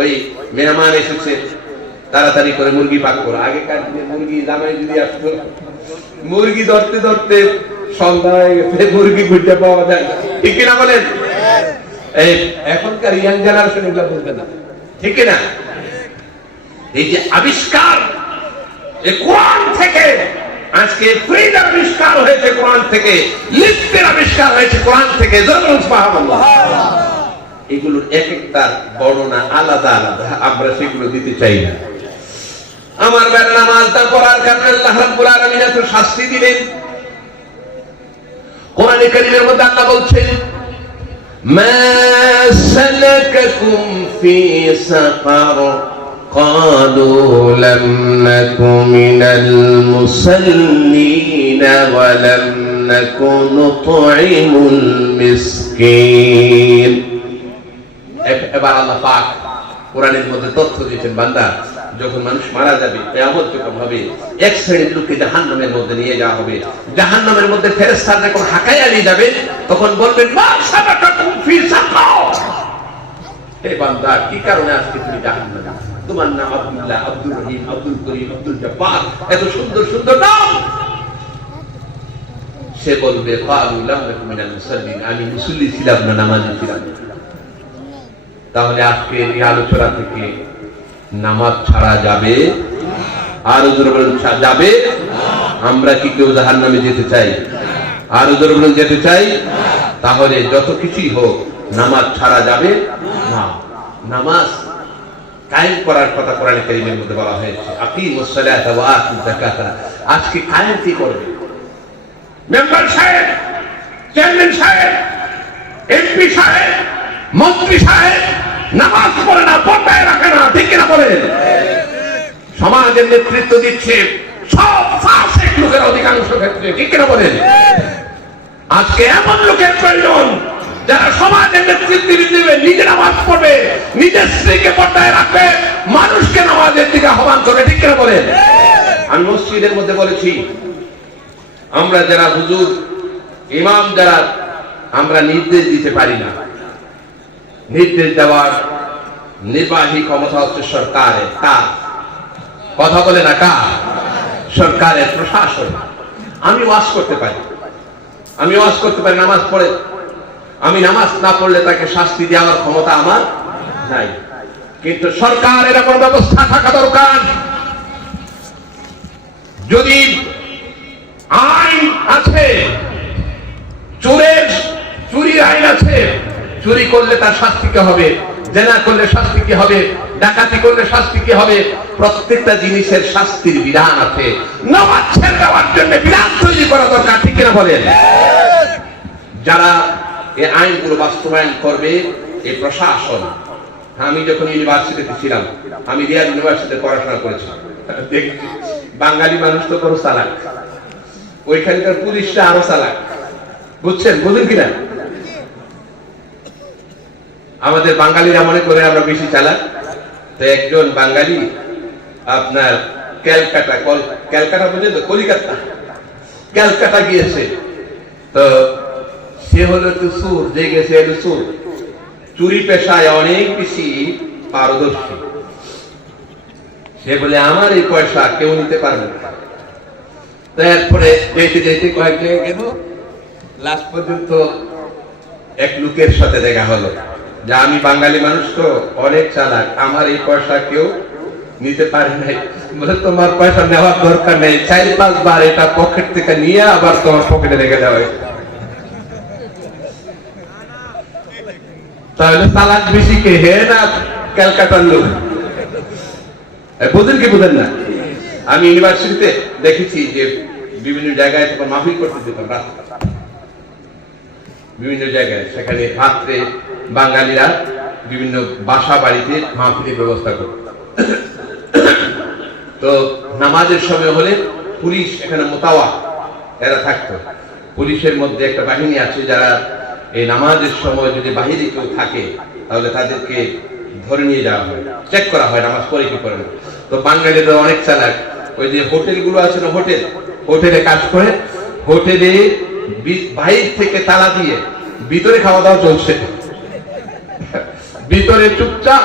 ওই মেহমান এসেছে, তাড়াতাড়ি করে মুরগি পাক করো। আগেকার দিনে মুরগি জামাই যদি আসতো, মুরগি ধরতে ধরতে সন্ধ্যা হয়ে গেছে, মুরগি খুঁজতে পাওয়া যায়, ঠিক কিনা বলেন? এই এখনকার ইয়াং জেনারেশন এগুলো বলবে না, ঠিক কিনা? এই যে আবিষ্কার, এই কোরআন থেকে, আজকে ফ্রিজ আবিষ্কার হয়েছে কোরআন থেকে, লিফটের আবিষ্কার হয়েছে কোরআন থেকে। সুবহানাল্লাহ। এগুলোর এক একটার বর্ণনা আলাদা আলাদা, আমরা সেগুলো দিতে চাই না। আমার বেলা নামাজটা পড়ার কারণে আল্লাহ রাব্বুল আলামিন এত শাস্তি দিলেন। কোরআনে কারীমের মধ্যে আল্লাহ বলছেন, মা সালাকাকুম ফি সাকার قالوا لم نك من المصلين ولم نك نطعم المسكين। এবার আল্লাহ পাক কোরআনের মধ্যে তথ্য দিয়েছেন, বান্দা, যখন মানুষ মারা যাবে, কিয়ামত যখন হবে, এক শ্রেণীর লোককে জাহান্নামের মধ্যে নিয়ে যাওয়া হবে। জাহান্নামের মধ্যে ফেরেশতারা যখন হাঁকাইয়া নিয়ে যাবে, তখন বলবেন, মা সালাকাকুম ফি সাকার। হে বান্দা, কি কারণে আজকে তুমি জাহান্নামে? তোমার নাম আব্দুল্লাহ, আব্দুর রহিম, আব্দুল করিম, আব্দুল জব্বার, এত সুন্দর সুন্দর নাম। সে বলবে, ক্বালু লাম নাকু মিনাল মুসাল্লিন, আমি মুসল্লি ছিলাম না, নামাজি ছিলাম না। তাহলে আজকে এই আলোচনা থেকে নামাজ ছাড়া যাবে? আরো জোরে বলেন, যাবে? আমরা কি কেউ জাহান্নামে যেতে চাই? আরো জোরে বলেন, যেতে চাই? তাহলে যত কিছুই হোক, নামাজ ছাড়া যাবে না। নামাজ কায়েম করার কথা কোরআনে কারীমের মধ্যে বলা হয়েছে, আকিমুস সালাতা ওয়া আতুজ যাকাতা। আজকে কায়েম কি করবে? মেম্বার সাহেব, চেয়ারম্যান সাহেব, এমপি সাহেব, মন্ত্রী সাহেব নামাজ পড়ে না, পর্দায় রাখে না, ঠিক কিনা বলেন? সমাজের নেতৃত্ব দিচ্ছে সব ফাসিক লোকের অধিকাংশ ক্ষেত্রে, ঠিক কিনা বলেন? আজকে এমন লোকের প্রয়োজন যারা সমাজের নেতৃত্ব দিবে, নিজে নামাজ পড়বে, নিজের স্ত্রীকে পর্দায় রাখবে, মানুষকে নামাজের দিকে আহ্বান করবে, ঠিক কিনা বলেন? আমি মসজিদের মধ্যে বলেছি, আমরা যারা হুজুর ইমাম যারা আমরা নির্দেশ দিতে পারি না, নির্দেশ দেওয়ার নির্বাহী ক্ষমতা হচ্ছে সরকারের। কার কথা বলে না? কার? সরকারের, প্রশাসন। আমি ওয়াজ করতে পারি, নামাজ পড়ে। আমি নামাজ না পড়লে তাকে শাস্তি দেওয়ার ক্ষমতা আমার নাই, কিন্তু সরকারের এমন ব্যবস্থা থাকা দরকার। যদি আইন আছে, চুরির আইন আছে, চুরি করলে তার শাস্তি কি হবে, জেনা করলে শাস্তি কি হবে, ডাকাতি করলে শাস্তি কি হবে, প্রত্যেকটা জিনিসের শাস্তির বিধান আছে। নামাজ ছেড়ে দেওয়ার জন্য বিধান তৈরি করা দরকার, ঠিক কিনা বলেন? যারা এই আইনগুলো বাস্তবায়ন করবে এই প্রশাসন। আমি যখন ইউনিভার্সিটিতে ছিলাম, আমি রিয়াদ ইউনিভার্সিটিতে পড়াশোনা করেছি, দেখছি বাঙালি মানুষ তো বড় চালাক, ওইখানকার পুলিশরা আরো চালাক। বুঝেন কিনা? আমাদের বাঙালিরা মনে করে আমরা বেশি চালাক। তো একজন বাঙালি আপনার ক্যালকাটা বুঝেন তো, ক্যালকাটা গিয়েছে। তো সে হলো একটু সুর, যে গেছে একটু সুর, চুরি পেশায় অনেক বেশি পারদর্শী। সে বলে আমার এই পয়সা কেউ নিতে পারবে না। তারপরে যেতে কয়েক জায়গায় গেল, লাস্ট পর্যন্ত এক লোকের সাথে দেখা হলো যে আমি বাঙালি মানুষ তো অনেক চালাক, আমার এই পয়সা কেউ নিতে পারে নাই। বলে তোমার পয়সা নেওয়ার দরকার নেই, 4-5 বার এটা পকেট থেকে নিয়ে আবার তোমার পকেটে রেখে দেওয়া হয়। তাহলে চালাক বেশি কে, হে না ক্যালকাটার লোক? বুঝেন কি বুঝেন না? আমি ইউনিভার্সিটিতে দেখেছি যে বিভিন্ন জায়গায় তখন মাহফিল করতে যেতাম, বিভিন্ন জায়গায়, সেখানে রাত্রে বাঙালিরা বিভিন্ন বাসা বাড়িতে মাহফিলের ব্যবস্থা করত। তো নামাজের সময় হলে পুলিশ এখানে মোতাওয়া এরা থাকতো। পুলিশের মধ্যে একটা বাহিনী আছে যারা এই নামাজের সময় যদি বাহিরে কেউ থাকে তাহলে তাদেরকে ধরে নিয়ে যাওয়া হয়, চেক করা হয় নামাজ পড়ে কি করে না। তো বাঙালিরা অনেক চালাক, ওই যে হোটেলগুলো আছে না, হোটেলে কাজ করে, হোটেলে বাইরে থেকে তালা দিয়ে ভিতরে খাওয়া দাওয়া চলছে, ভিতরে চুপচাপ,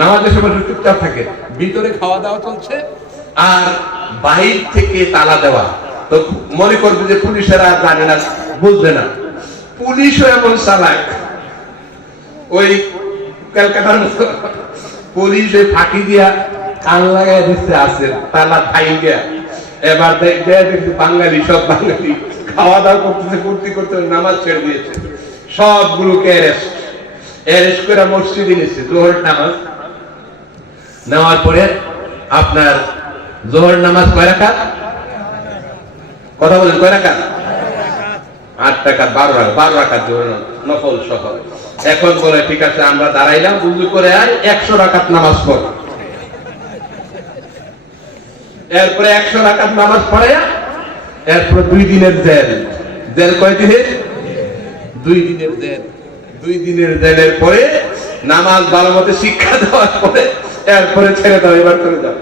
নামাজের সময় চুপচাপ থাকে, ভিতরে খাওয়া দাওয়া চলছে, আর বাইরে থেকে তালা দেওয়া। তো মনে করবে যে পুলিশেরা জানে না, বুঝবে না। পুলিশও এমন চালাক, ওই ক্যালকাটার মতো পুলিশ ফাঁকি দিয়া কান লাগাই দিচ্ছে, আছে তালা খাই গিয়া। এবার দেখছি বাঙালি, সব বাঙালি খাওয়া দাওয়া করতেছে, করতে নামাজ ছেড়ে দিয়েছে, সবগুলোকে অ্যারেস্ট করে মসজিদে নিচ্ছে। জোহর নামাজ নেওয়ার পরে আপনার জোহর নামাজ কয় রাকাত? কথা বলেন, কয় রাকাত? 8 রাকাত, 12 রাকাত জোহর নফল সহ। এখন বলে ঠিক আছে আমরা দাঁড়াইলাম, উযু করে আর 100 রাকাত নামাজ পড়। এরপরে 100 রাকাত নামাজ পড়ে, এরপর 2 দিনের জেল। কয় দিনের? 2 দিনের জেল। 2 দিনের জেলের পরে নামাজ ভালো মতো শিক্ষা দেওয়ার পরে এরপরে ছেড়ে দাও, এবার করে দাও।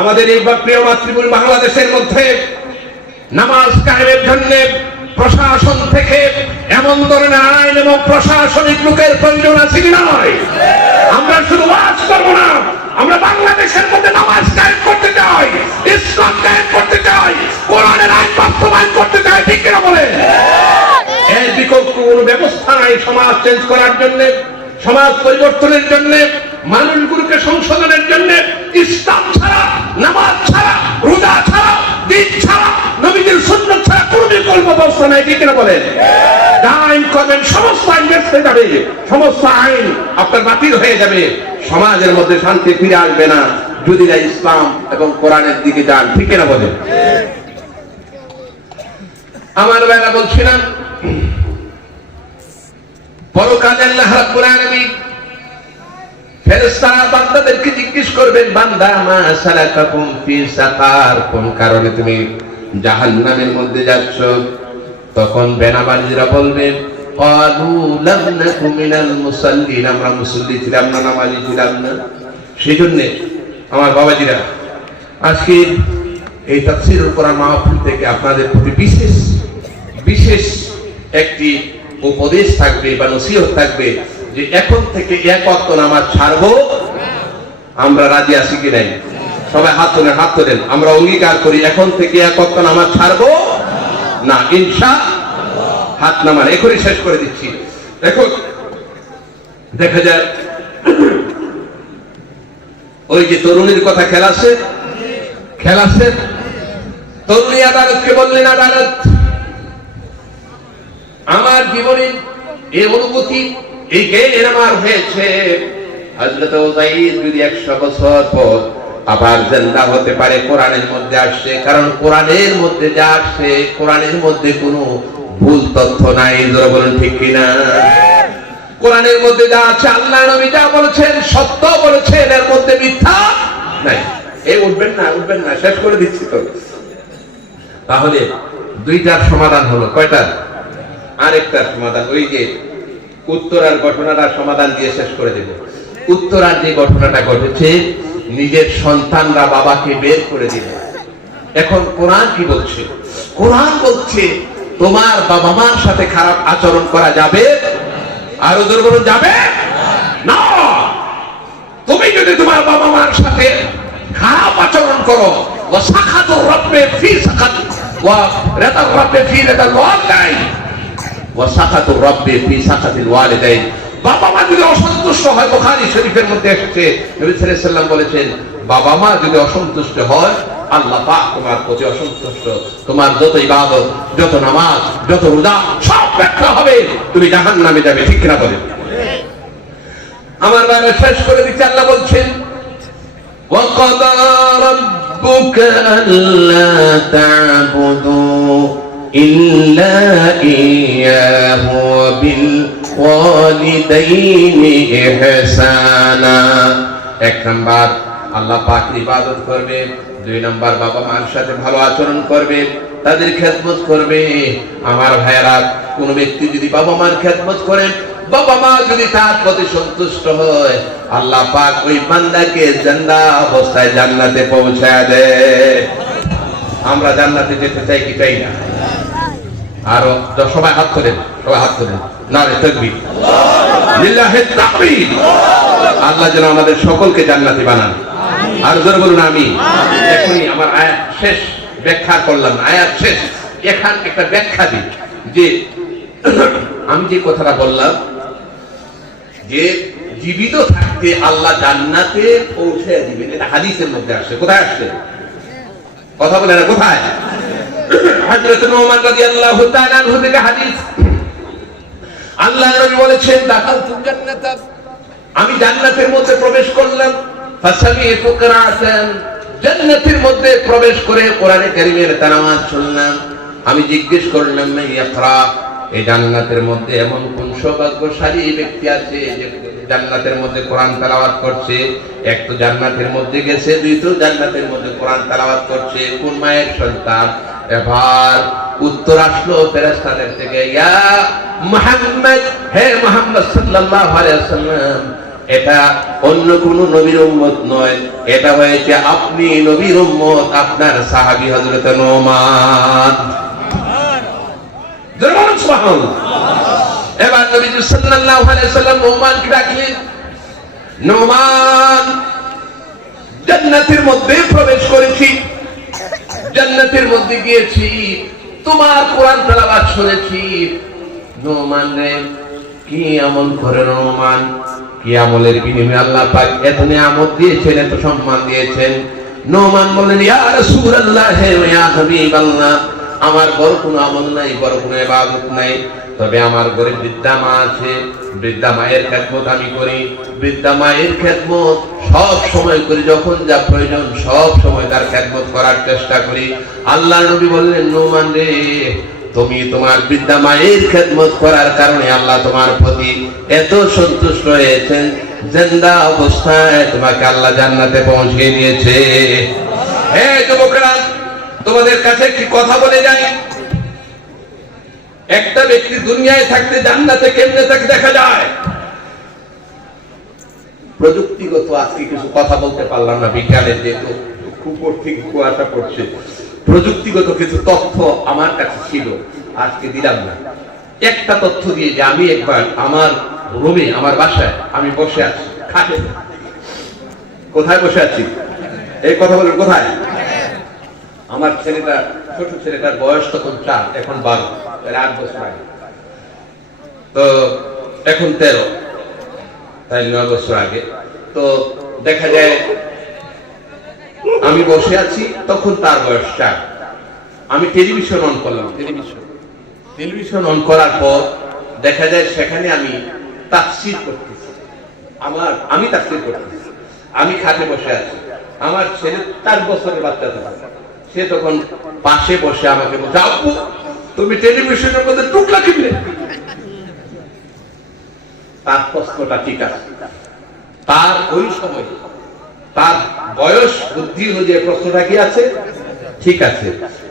আমাদের এই প্রিয় মাতৃভূমি বাংলাদেশের মধ্যে নামাজ কায়েমের জন্য প্রশাসন থেকে এমন ধরনের আইন এবং প্রশাসনিক লোকের প্রয়োজন আছে কি নয়? আমরা শুধু ওয়াজ করবো না, আমরা বাংলাদেশের মধ্যে নামাজ কায়েম করতে চাই, ইসলাম কায়েম করতে চাই, কোরআনের আইন বাস্তবায়ন করতে চাই, ঠিক কিনা বলে? এর বিকল্প কোন ব্যবস্থা নাই সমাজ চেঞ্জ করার জন্য, সমাজ পরিবর্তনের জন্য, মানুষগুলোকে সংশোধনের জন্য। ইসলাম ছাড়া, নামাজ ছাড়া, রোজা ছাড়া, দিন ছাড়া, নবীদের সুন্নাত ছাড়া কোন বিকল্প ব্যবস্থা নাই, ঠিক কিনা বলেন? আইন করবেন, সমস্ত আইন বেঁচে যাবে, সমস্ত আইন আপনার বাতিল হয়ে যাবে, সমাজের মধ্যে শান্তি ফিরে আসবে না যদি না ইসলাম এবং কোরআনের দিকে যান, ঠিক কিনা বলেন? আমার বেলা বলছিলাম, পরকালে আল্লাহ রাব্বুল আলামিন ফেরেশতারা বান্দাদেরকে জিজ্ঞেস করবেন, বান্দা মা সালাকাকুম ফি সাকার, কোন কারণে তুমি জাহান্নামের মধ্যে যাচ্ছ? তখন বেনামাজিরা বলবেন, ক্বালু লাম নাকু মিনাল মুসাল্লিন, আমরা মুসল্লি ছিলাম না, নামাজি ছিলাম না। সেজন্য আমার বাবাজিরা, আজকে এই তাফসীরুল কোরআন মাহফিল থেকে আপনাদের প্রতি বিশেষ বিশেষ একটি উপদেশ থাকবে বা নসিহত থাকবে যে এখন থেকে এক ওয়াক্ত নামাজ ছাড়বো। আমরা রাজি আছি কি নাই? সবাই হাত তোলেন। আমরা অঙ্গীকার করি এখন থেকে এক ওয়াক্ত নামাজ ছাড়বো না, ইনশাআল্লাহ। হাত নামান, এখনই শেষ করে দিচ্ছি। দেখো, দেখা যায় ওই যে তরুণীর কথা খেলাছে তরুণী আদালতকে বললেন, আদালত, আমার জীবনে এই অনুভূতি, এই জ্ঞান আমার হয়েছে, হযরত উযাইর যদি 100 বছর পর আবার জিন্দা হতে পারে। কোরআনের মধ্যে আসছে, কারণ কোরআনের মধ্যে যা আসছে, কোরআনের মধ্যে কোনো ভুল তথ্য নাই। যারা বলেন ঠিক কিনা? কোরআনের মধ্যে যা আছে, আল্লাহ নবী যা বলেছেন সত্য বলেছেন, এর মধ্যে মিথ্যা নাই। এই উঠবেন না, শেষ করে দিচ্ছি তো। তাহলে দুইটার সমাধান হলো, কয়টা? আরেকটার সমাধান, ওই যে উত্তরার ঘটনাটা সমাধান দিয়ে শেষ করে দেব। উত্তরার যে ঘটনাটা ঘটেছে, নিজের সন্তানরা বাবাকে বের করে দিল। এখন কোরআন কি বলছে? কোরআন বলছে তোমার বাবা মার সাথে খারাপ আচরণ করা যাবে। আরো জোরে বলুন, যাবে না। তুমি যদি তোমার বাবা মার সাথে খারাপ আচরণ করো, ওয়া সাখাতুর রাব্বি ফি সাখাত ওয়া রাদার রাব্বি ফি রাদাল ওয়ালিদাইন ওয়া সাখাতুর রাব্বি ফি সাখাতিল ওয়ালিদাইন। বাবা মা যদি অসন্তুষ্ট হয়, বুখারী শরীফের মধ্যে এসেছে, নবী সাল্লাল্লাহু আলাইহি ওয়াসাল্লাম বলেছেন, বাবা মা যদি অসন্তুষ্ট হয়, আল্লাহ পাক তোমার প্রতি অসন্তুষ্ট। তোমার যত ইবাদত, যত নামাজ, যত রোজা সব ব্যর্থ হবে, তুমি জাহান্নামে যাবে। ঠিক না বলেন? আমার বাবা শেষ করে দিচ্ছে, আল্লাহ বলছেন, ওয়া ক্বাদা রাব্বুকা আল্লা তা'বুদু ইল্লা ইয়্যাহু ওয়া বিল ওয়ালিদাইনি ইহসানা। এক নাম্বার আল্লাহ পাকের ইবাদত করবে, দুই নাম্বার বাবা মার সাথে ভালো আচরণ করবে, তাদের খেদমত করবে। আমার ভাইয়েরা, কোন ব্যক্তি যদি বাবা মার খেদমত করে, বাবা মা যদি তার প্রতি সন্তুষ্ট হয়, আল্লাহ পাক ওই বান্দাকে জিন্দা অবস্থায় জান্নাতে পৌঁছায় দেয়। আমরা জান্নাতে যেতে চাই কি চাই না? আরো সবাই হাত তোলেন, নারে তাকবীর, লিল্লাহিত তাকবীর। আল্লাহ যেন আমাদের সকলকে জান্নাতি বানান। আর জোরে বলুন আমিন। এখনই আমার আয়াত শেষ, ব্যাখ্যা করলাম, আয়াত শেষ। এখান একটা ব্যাখ্যা দিই যে আমি যে কথাটা বললাম যে জীবিত থাকতে আল্লাহ জান্নাতে পৌঁছে দিবেন, এটা হাদিসের মধ্যে আসছে। কোথায় আসছে? কথা বলে না, কোথায়? হযরত নোমান রাদিয়াল্লাহু তাআলা আনহু থেকে হাদিস। আল্লাহ নবী বলেছেন, দাখালতুল জান্নাত, আমি জান্নাতের মধ্যে প্রবেশ করলাম, ফাসামি'তু কিরাআতান, জান্নাতের মধ্যে প্রবেশ করে কোরআনে কারীমের তেলাওয়াত শুনলাম। আমি জিজ্ঞেস করলাম, মা ইয়াকরা, এই জান্নাতের মধ্যে এমন কোন সৌভাগ্যশালী ব্যক্তি আছে যে জান্নাতের মধ্যে কোরআন তেলাওয়াত করছে? এক তো জান্নাতের মধ্যে গেছে, দুই তো জান্নাতের মধ্যে কোরআন তেলাওয়াত করছে। কোন মায়ের সন্তান? এবার উত্তর আসলো ফেরেশতাদের থেকে, ইয়া মুহাম্মদ, হে মুহাম্মদ সাল্লাল্লাহু আলাইহি ওয়াসাল্লাম, এটা অন্য কোন নবীর উম্মত নয়, এটা হয়েছে আপনি নবীর উম্মত, আপনার সাহাবী হযরত নোমান। সুবহানাল্লাহ। এবার নবী সাল্লাল্লাহু আলাইহি ওয়াসাল্লাম নোমানকে ডাকলেন, নোমান, জান্নাতের মধ্যে প্রবেশ করেছি, জান্নাতের মধ্যে গিয়েছি, তোমার কোরআন তেলাওয়াত শুনেছি। নোমান রে, কি আমল করে নোমান? কি আমলের বিনিময়ে আল্লাহ পাক এত নিয়ামত দিয়েছেন, এত সম্মান দিয়েছেন? নোমান বলেন, ইয়া রাসূলুল্লাহ, হে ইয়া হাবিবাল্লাহ, আমার বড় কোনো আমল নাই, বড় কোনো ইবাদত নাই, তবে আমার ঘরে বৃদ্ধা মা আছে, বৃদ্ধা মায়ের খেদমত আমি করি। বৃদ্ধা মায়ের খেদমত সব সময় করি, যখন যা প্রয়োজন সব সময় তার খেদমত করার চেষ্টা করি। আল্লাহ নবী বললেন, নোমান রে, তুমি তোমার বৃদ্ধা মায়ের খেদমত করার কারণে আল্লাহ তোমার প্রতি এত সন্তুষ্ট হয়েছেন, জিন্দা অবস্থায় তোমাকে আল্লাহ জান্নাতে পৌঁছে দিয়েছে। হে যুবকরা, তোমাদের কাছে কি কথা বলে যাই, একটা ব্যক্তি দুনিয়ায় থাকতে জান্নাতে কেমনে তাকে দেখা যায়? প্রযুক্তিগত আজকে কিছু কথা বলতে পারলাম না, বিজ্ঞানের যেহেতু খুব ঠিক কুয়াশা পড়ছে, প্রযুক্তিগত কিছু তথ্য আমার কাছে ছিল, আজকে দিলাম না। একটা তথ্য দিয়ে যে আমি একবার আমার রুমে, আমার বাসায় আমি বসে আছি, খাটে। কোথায় বসে আছি? এই কথা বলেন, কোথায়? আমার ছেলেটা, ছোট ছেলেটার বয়স তখন 4, এখন 12, 8 বছর আগে। তো এখন 13, তাই 9 বছর আগে। তো দেখা যায় আমি বসে আছি, তখন তার বয়স 4। আমি টেলিভিশন অন করলাম। টেলিভিশন অন করার পর দেখা যায় সেখানে আমি তাফসীর করতেছি। আমি তাফসীর করতেছি, আমি খাটে বসে আছি। আমার ছেলে 4 বছরের বাচ্চা তখন, সে তখন পাশে বসে আমাকে বলছে, আব্বু তুমি টেলিভিশনের মধ্যে টুকলা কিনলে। তার প্রশ্নটা ঠিক আছে, তার ওই সময় তার বয়স বুদ্ধি অনুযায়ী প্রশ্নটা কি আছে, ঠিক আছে।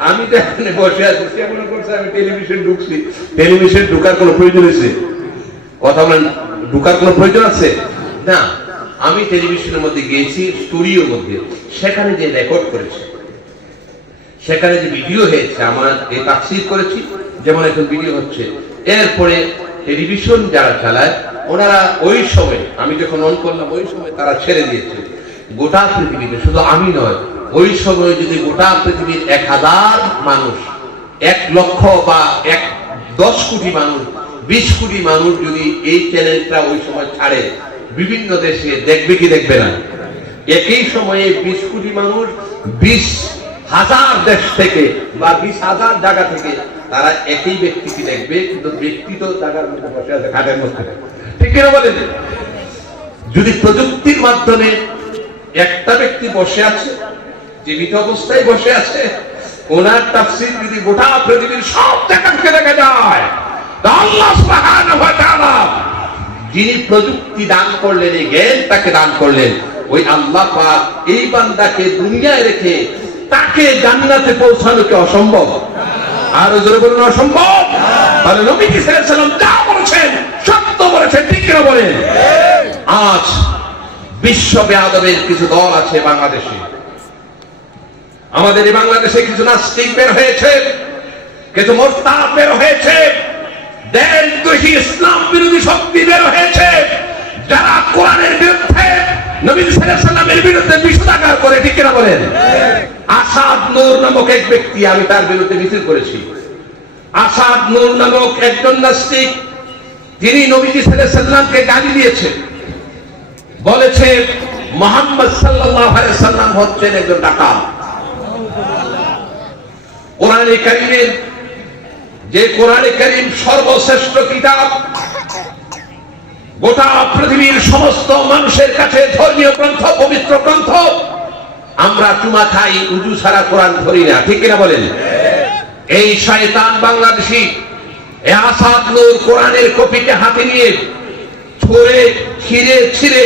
আমি তো এখানে বসে আছি, সে মনে করছে আমি টেলিভিশন ঢুকছি। টেলিভিশন ঢুকার কোনো প্রয়োজন আছে? কথা বলেন, ঢুকার কোনো প্রয়োজন আছে না। আমি টেলিভিশনের মধ্যে গিয়েছি, স্টুডিওর মধ্যে, সেখানে যে রেকর্ড করেছে, সেখানে যে ভিডিও হয়েছে, আমার এই তাফসীর করেছি, যেমন এখন ভিডিও হচ্ছে। এরপরে টেলিভিশন যারা চালায় ওনারা ওই সময়, আমি যখন অন করলাম ওই সময় তারা ছেড়ে দিয়েছে গোটা পৃথিবীতে, শুধু আমি নয়, ওই সময় যদি গোটা পৃথিবীর 1000 মানুষ, 1 লক্ষ বা 10 কোটি মানুষ, 20 কোটি মানুষ যদি এই চ্যানেলটা ওই সময় ছাড়ে, বিভিন্ন দেশে দেখবে কি দেখবে না? একই সময়ে 20 কোটি মানুষ 20,000 দেশ থেকে বা 20,000 জায়গা থেকে তারা একই ব্যক্তিকে দেখবে, কিন্তু ব্যক্তি তো জায়গার মধ্যে বসে আছে, খাটের মধ্যে। ঠিক কিনা বলেন? যদি প্রযুক্তির মাধ্যমে একটা ব্যক্তি বসে আছে, জীবিত অবস্থায় বসে আছে, ওনার তাফসীর যদি গোটা পৃথিবীর সব জায়গা থেকে দেখা যায়, আল্লাহ সুবহানাহু ওয়া তাআলা যিনি প্রযুক্তি দান করলেন, এই জ্ঞান তাকে দান করলেন, ওই আল্লাহ পাক এই বান্দাকে দুনিয়ায় রেখে তাকে জান্নাতে পৌঁছানো কি অসম্ভব? আর জোরে বলুন অসম্ভব। তাহলে নবী সাল্লাল্লাহু আলাইহি ওয়াসাল্লাম যা বলেছেন সত্য বলেছেন, ঠিক কিনা বলেন? আজ বিশ্ব বেয়াদবের কিছু দল আছে বাংলাদেশে, আমাদের এই বাংলাদেশে কিছু নাস্তিক বের হয়েছে, কিছু মোরতাদ বের হয়েছে, দেশদ্রোহী ইসলাম বিরোধী শক্তি বের হয়েছে, যারা কোরআনের বিরুদ্ধে, নবী সাল্লাল্লাহু আলাইহি ওয়াসাল্লামের বিরুদ্ধে বিষোদাগার করে, ঠিক কিনা বলেন? আসাদ নূর নামক এক ব্যক্তি, আমি তার বিরুদ্ধে মিছিল করেছি। আসাদ নূর নামক একজন নাস্তিক, তিনি নবীজি সাল্লাল্লাহু আলাইহি ওয়াসাল্লামকে গালি দিয়েছে, বলেছে মুহাম্মদ সাল্লাল্লাহু আলাইহি ওয়াসাল্লাম হচ্ছেন একজন ডাকাত। কোরআনে কারীমের, যে কোরআনে কারীম সর্বশ্রেষ্ঠ কিতাব, গোটা পৃথিবীর সমস্ত মানুষের কাছে ধর্মীয় গ্রন্থ, পবিত্র গ্রন্থ, আমরা চুমা খাই, উজু ছাড়া কোরআন ধরি না, ঠিক কিনা বলেন? এই শয়তান বাংলাদেশী এই আসাদ নূর কোরআনের কপিকে হাতে নিয়ে ছুঁড়ে ছিঁড়ে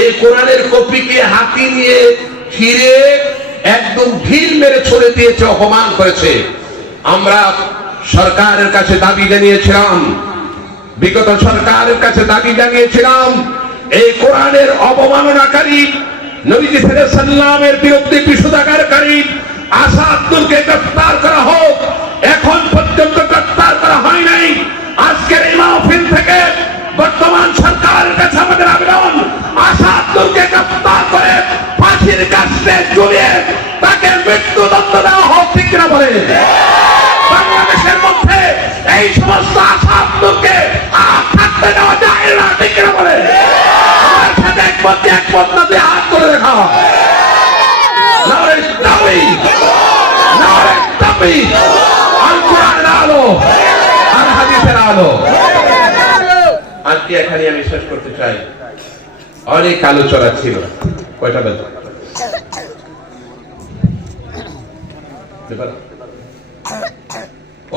এই কোরআনের কপিকে হাতে নিয়ে ছিঁড়ে একদম ঢিল মেরে ছুঁড়ে দিয়েছে, অপমান করেছে। আমরা সরকারের কাছে দাবি জানিয়েছিলাম, বিগত সরকারের কাছে দাবি জানিয়েছিলাম, এই কোরআনের অবমাননাকারী, নবীজি সাল্লাল্লাহু আলাইহি ওয়াসাল্লামের বিরুদ্ধে বিষোদাগারকারী আসাদ নূরকে গ্রেফতার করা হোক। এখন পর্যন্ত গ্রেফতার করা হয় নাই। আজকের এই মাহফিল থেকে বর্তমান সরকারের কাছে আমাদের আবেদন, আসাদ নূরকে গ্রেফতার করে ফাঁসির কাস্টে ঝুলিয়ে তাকে মৃত্যুদণ্ড দেওয়া হোক, ঠিক কিনা বলেন? বাংলাদেশের মধ্যে এই সমস্ত আসাদ নূরকে থাকতে দেওয়া যায় না, ঠিক কিনা বলেন? আমার সাথে একমত না, দিয়ে হাত করে দেখা। নারে তাকবীর, নারে তাকবীর, আল কোরআনের আলো, আল হাদিসের আলো। আজকে এখানে আমি শেষ করতে চাই। অনেক আলোচনা ছিল, কয়টা বাজে?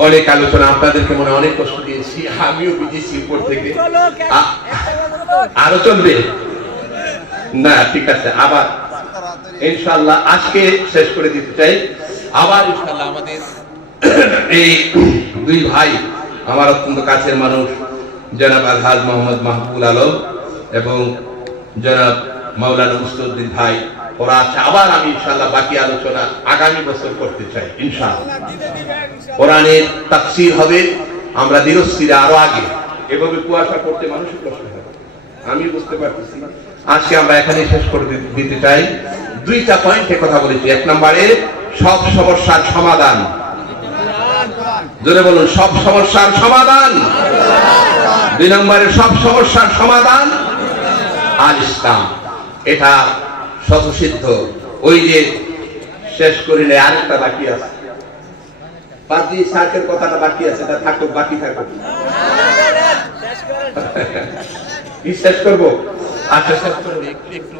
অনেক আলোচনা, আপনাদেরকে মনে অনেক কষ্ট দিয়েছি, আমিও বুঝেছি উপর থেকে। আরো চলবে না? ঠিক আছে, আবার ইনশাআল্লাহ আজকে শেষ করে দিতে চাই। আবার ইনশাআল্লাহ আমাদের এই দুই ভাই, আমার অত্যন্ত কাছের মানুষ, জনাব আলহাজ মোহাম্মদ মাহবুবুল আলম এবং জনাব মাওলানা মুস্তাউদ্দিন ভাই, ওরা আছে। আবার আমি ইনশাআল্লাহ বাকি আলোচনা আগামী বছর করতে চাই ইনশাআল্লাহ। কোরআনের তাফসীর হবে, আমরা ধীরস্থিরে আরো আগে। এভাবে কুয়াশা করতে মানুষের কষ্ট হবে, আমি বুঝতে পারতেছি। আজকে আমরা এখানে শেষ করে দিতে চাই। দুইটা পয়েন্টে কথা বলেছি। এক নম্বরে সব সমস্যার সমাধান, জোরে বলুন, সব সমস্যার সমাধান। দুই নম্বরে সব সমস্যার সমাধান আল ইসলাম। এটা স্বতঃসিদ্ধ। ওই যে শেষ করিলে আরেকটা বাকি আছে, পাদ্রী সাহেবের কথাটা বাকি আছে, তা থাকুক, বাকি থাকুক। কি শেষ করবো? আচ্ছা শেষ করবো, একটু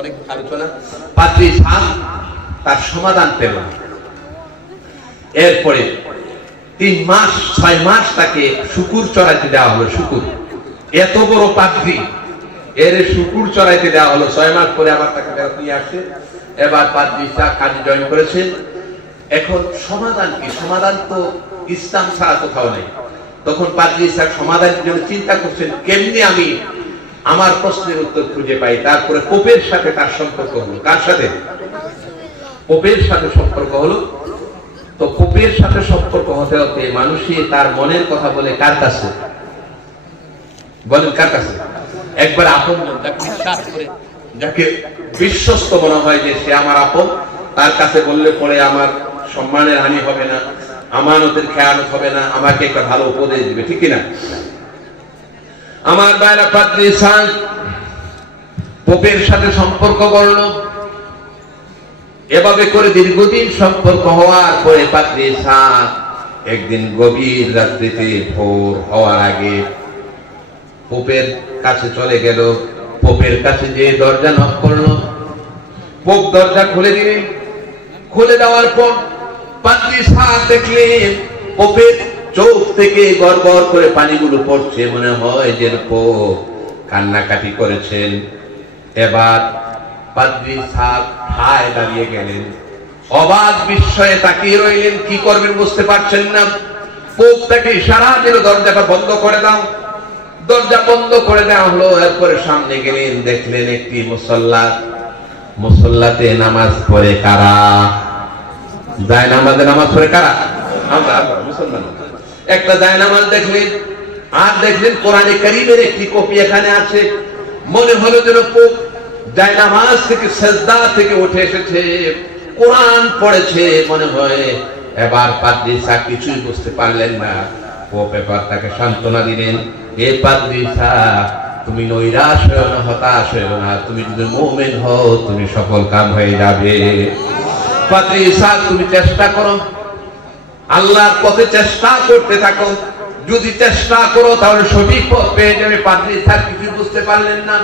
অনেক আলোচনা। পাদ্রী সাহেব তার সমাধান পেল। এরপরে 3 মাস 6 মাস তাকে শুকুর চড়াইতে দেওয়া হলো। শুকুর, এত বড় পাদ্রী, এর শুকুর চড়াইতে দেওয়া হলো। 6 মাস পরে আবার তাকে ফেরত নিয়ে আসছে। এবার পাদ্রী সাহেব কাজে জয়েন করেছেন। এখন সমাধান কি? সমাধান তো ইসলাম ছাড়া কোথাও নেই। তখন পাদ্রী সাহেব সমাধানের জন্য চিন্তা করছেন, কেমনি আমি আমার প্রশ্নের উত্তর খুঁজে পাই। তারপরে পোপের সাথে তার সম্পর্ক হলো। কার সাথে? পোপের সাথে সম্পর্ক হলো। তো পোপের সাথে সম্পর্ক হতে হতে মানুষই তার মনের কথা বলে কার কাছে? বলেন কার কাছে? একবার আপন, যাকে বিশ্বস্ত মনে হয় যে সে আমার আপন, তার কাছে বললে পরে আমার সম্মানের হানি হবে না, আমানতের খেয়ানত হবে না, আমাকে একটা ভালো উপদেশ দিবে, ঠিক কিনা? আমার ভাইরা, পাদ্রী সাহেব পোপের সাথে সম্পর্ক করল। এভাবে করে দীর্ঘদিন সম্পর্ক হওয়ার পরে পাদ্রী সাহেব একদিন গভীর রাত্রিতে ভোর হওয়ার আগে পোপের কাছে চলে গেল। পোপের কাছে যে দরজা নক করলো, পোপ দরজা খুলে দিলেন। খুলে দেওয়ার পর পাদ্রী সাহেব দেখলেন পোপের চোখ থেকে গড়গড় করে পানিগুলো পড়ছে। মনে হয় যে পোপ কান্নাকাটি করেছেন। এবার পাদ্রী সাহেব ঠায় দাঁড়িয়ে গেলেন, অবাক বিস্ময়ে তাকিয়ে রইলেন। কি করবেন বুঝতে পারছেন না। পোপ তাকে ইশারা দিল, দরজাটা বন্ধ করে দাও। দরজা বন্ধ করে দেওয়া হলো। এরপরে সামনে গেলেন, দেখলেন একটি মুসল্লা। মুসল্লাতে নামাজ পড়ে কারা? যায় নামাজে নামাজ পড়ে কারা? আমরা মুসলমান। একটা যায় নামাজ দেখলেন, আর দেখলেন কোরআনে কারীমের একটি কপি এখানে আছে। মনে হলো যেন পোপ যায় নামাজ থেকে, সেজদা থেকে উঠে এসেছে, কোরআন পড়েছে মনে হয়। এবার পাদ্রী সাহেব কিছুই বুঝতে পারলেন না। পোপ এবার তাকে সান্ত্বনা দিলেন, এ পাদ্রী সাহেব, তুমি নৈরাশ হও না, হতাশ হও না। তুমি যদি মুমিন হও, তুমি সফল কাম হয়ে যাবে। পাদ্রী সাহেব, তুমি চেষ্টা করো, আল্লাহর পথে চেষ্টা করতে থাকো। যদি চেষ্টা করো তাহলে সঠিক পথ পেয়ে যাবে। পাদ্রী সাহেব কিছু বুঝতে পারলেন না।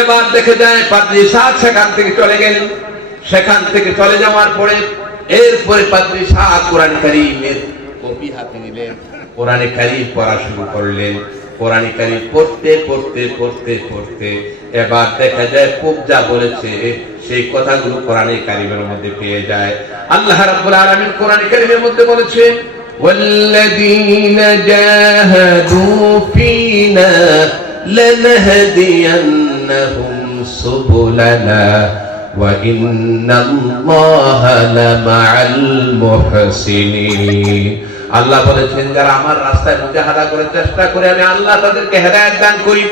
এবার দেখে যায় পাদ্রী সাহেব সেখান থেকে চলে গেলেন। সেখান থেকে চলে যাওয়ার পরে এরপরে পাদ্রী সাহেব কোরআন কারীমের কপি হাতে নিলেন, কোরআনে কারীম পড়া শুরু করলেন। কোরআনে কারীম পড়তে পড়তে পড়তে পড়তে এবার দেখা যায় পোপ যা বলেছে সেই কথাগুলো কোরআনে কারীমের মধ্যে পেয়ে যায়। আল্লাহ রাব্বুল আলামিন কোরআনে কারীমের মধ্যে বলেছেন, ওয়াল্লাযীনা জাহাদু ফীনা লানহদিয়ান্নাহুম সুবুলানা ওয়া ইন্নাল্লাহা লামাআল মুহসিনিন। আল্লাহ বলেছেন, যারা আমার রাস্তায় মুজাহাদা করে চেষ্টা করে, আমি আল্লাহ তাদেরকে হেদায়েত দান করি।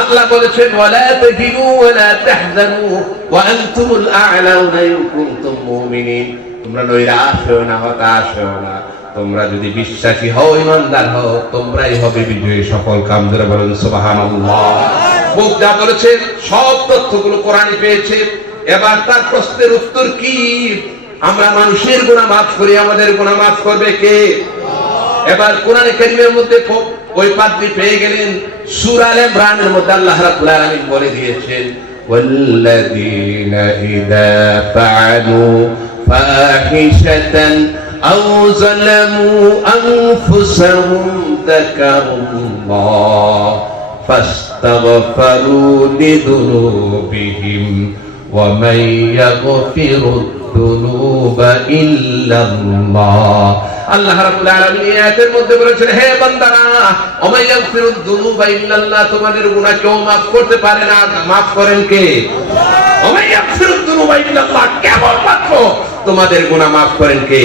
আল্লাহ বলেছেন, ওয়ালা তাহিনু ওয়ালা তাহজানু ওয়া আনতুমুল আ'লাউনা ইন কুনতুম মুমিনিন। তোমরা নৈরাশ হও না, হতাশ হও না। তোমরা যদি বিশ্বাসী হও, ঈমানদার হও, তোমরাই হবে বিজয়ী, সফল কাম। ধরে বলেন সুবহানাল্লাহ। পোপ যা বলেছেন সব তথ্যগুলো কোরআনে পেয়েছে। এবার তার প্রশ্নের উত্তর কি? আমরা মানুষের গুনাহ মাফ করি, আমাদের গুনাহ মাফ করবে কে? এবার কোরআনে কারীমের মধ্যে ওই পাদ্রী পেয়ে গেলেন। সূরা আলে ইমরানের মধ্যে আল্লাহ রাব্বুল আলামিন বলে দিয়েছেন, ওয়াল্লাযীনা ইযা ফাআলু ফাহিশাতান আও যালামু আনফুসাহুম যাকারুল্লাহ ফাস্তাগফারু লিযুনুবিহিম ওয়া মান ইয়াগফিরুদ যুনুবা ইল্লাল্লাহ আল্লাহ রাব্বুল আলামিন এই আয়াতের মধ্যে বলেছেন, হে বান্দারা, ওমাই ইয়াগফিরুদ যুনুবা ইল্লাল্লাহ, তোমাদের গুনাহ কেউ maaf করতে পারে না, maaf করেন কে? ওমাই ইয়াগফিরুদ যুনুবা ইল্লাল্লাহ, কেবলমাত্র তোমাদের গুনাহ maaf করেন কে?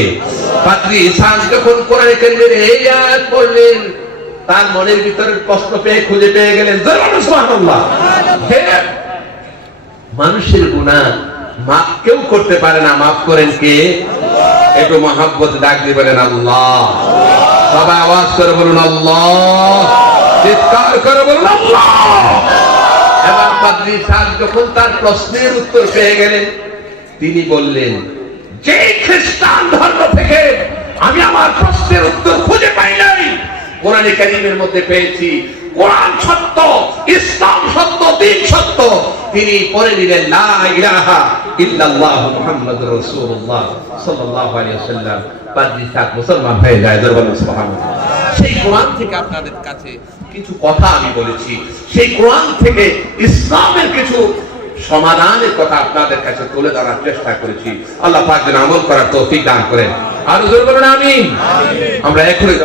পাদ্রী ইসাক যখন কোরআন কারীমের এই আয়াত পড়লেন, তার মনের ভিতরে প্রশ্ন পেয়ে খুঁজে পেয়ে গেলেন, সুবহানাল্লাহ, হে মানুষের গুনাহ মাফ কেউ করতে পারে না, মাফ করেন কে? একটু মহব্বত ডাক দিয়ে বলেন আল্লাহ। সবাই আওয়াজ করে বলুন আল্লাহ, চিৎকার করে বলুন আল্লাহ। এবার পাদ্রী সাহেব যখন তার প্রশ্নের উত্তর পেয়ে গেলেন, তিনি বললেন, যে খ্রিস্টান ধর্ম থেকে আমি আমার প্রশ্নের উত্তর খুঁজে পাই নাই, কোরআনে কারীমের মধ্যে পেয়েছি। কোরআন সত্য, ইসলাম সত্য, দ্বীন সত্য। তিনি পড়ে নিলেন লা ইলাহা ইল্লাল্লাহ মুহাম্মাদুর রাসূলুল্লাহ সাল্লাল্লাহু আলাইহি ওয়াসাল্লাম। পাদ্রী সাহেব মুসলমান হয়ে যায়, বলুন সুবহানাল্লাহ। সেই কোরআন থেকে আপনাদের কাছে কিছু কথা আমি বলেছি, সেই কোরআন থেকে ইসলামের কিছু সমাধানের কথা আপনাদের কাছে তুলে ধরার চেষ্টা করেছি। আল্লাহ পাক যেন আমল করার তৌফিক দান করেন। আর জোরে বলুন আমিন। আমরা এখনই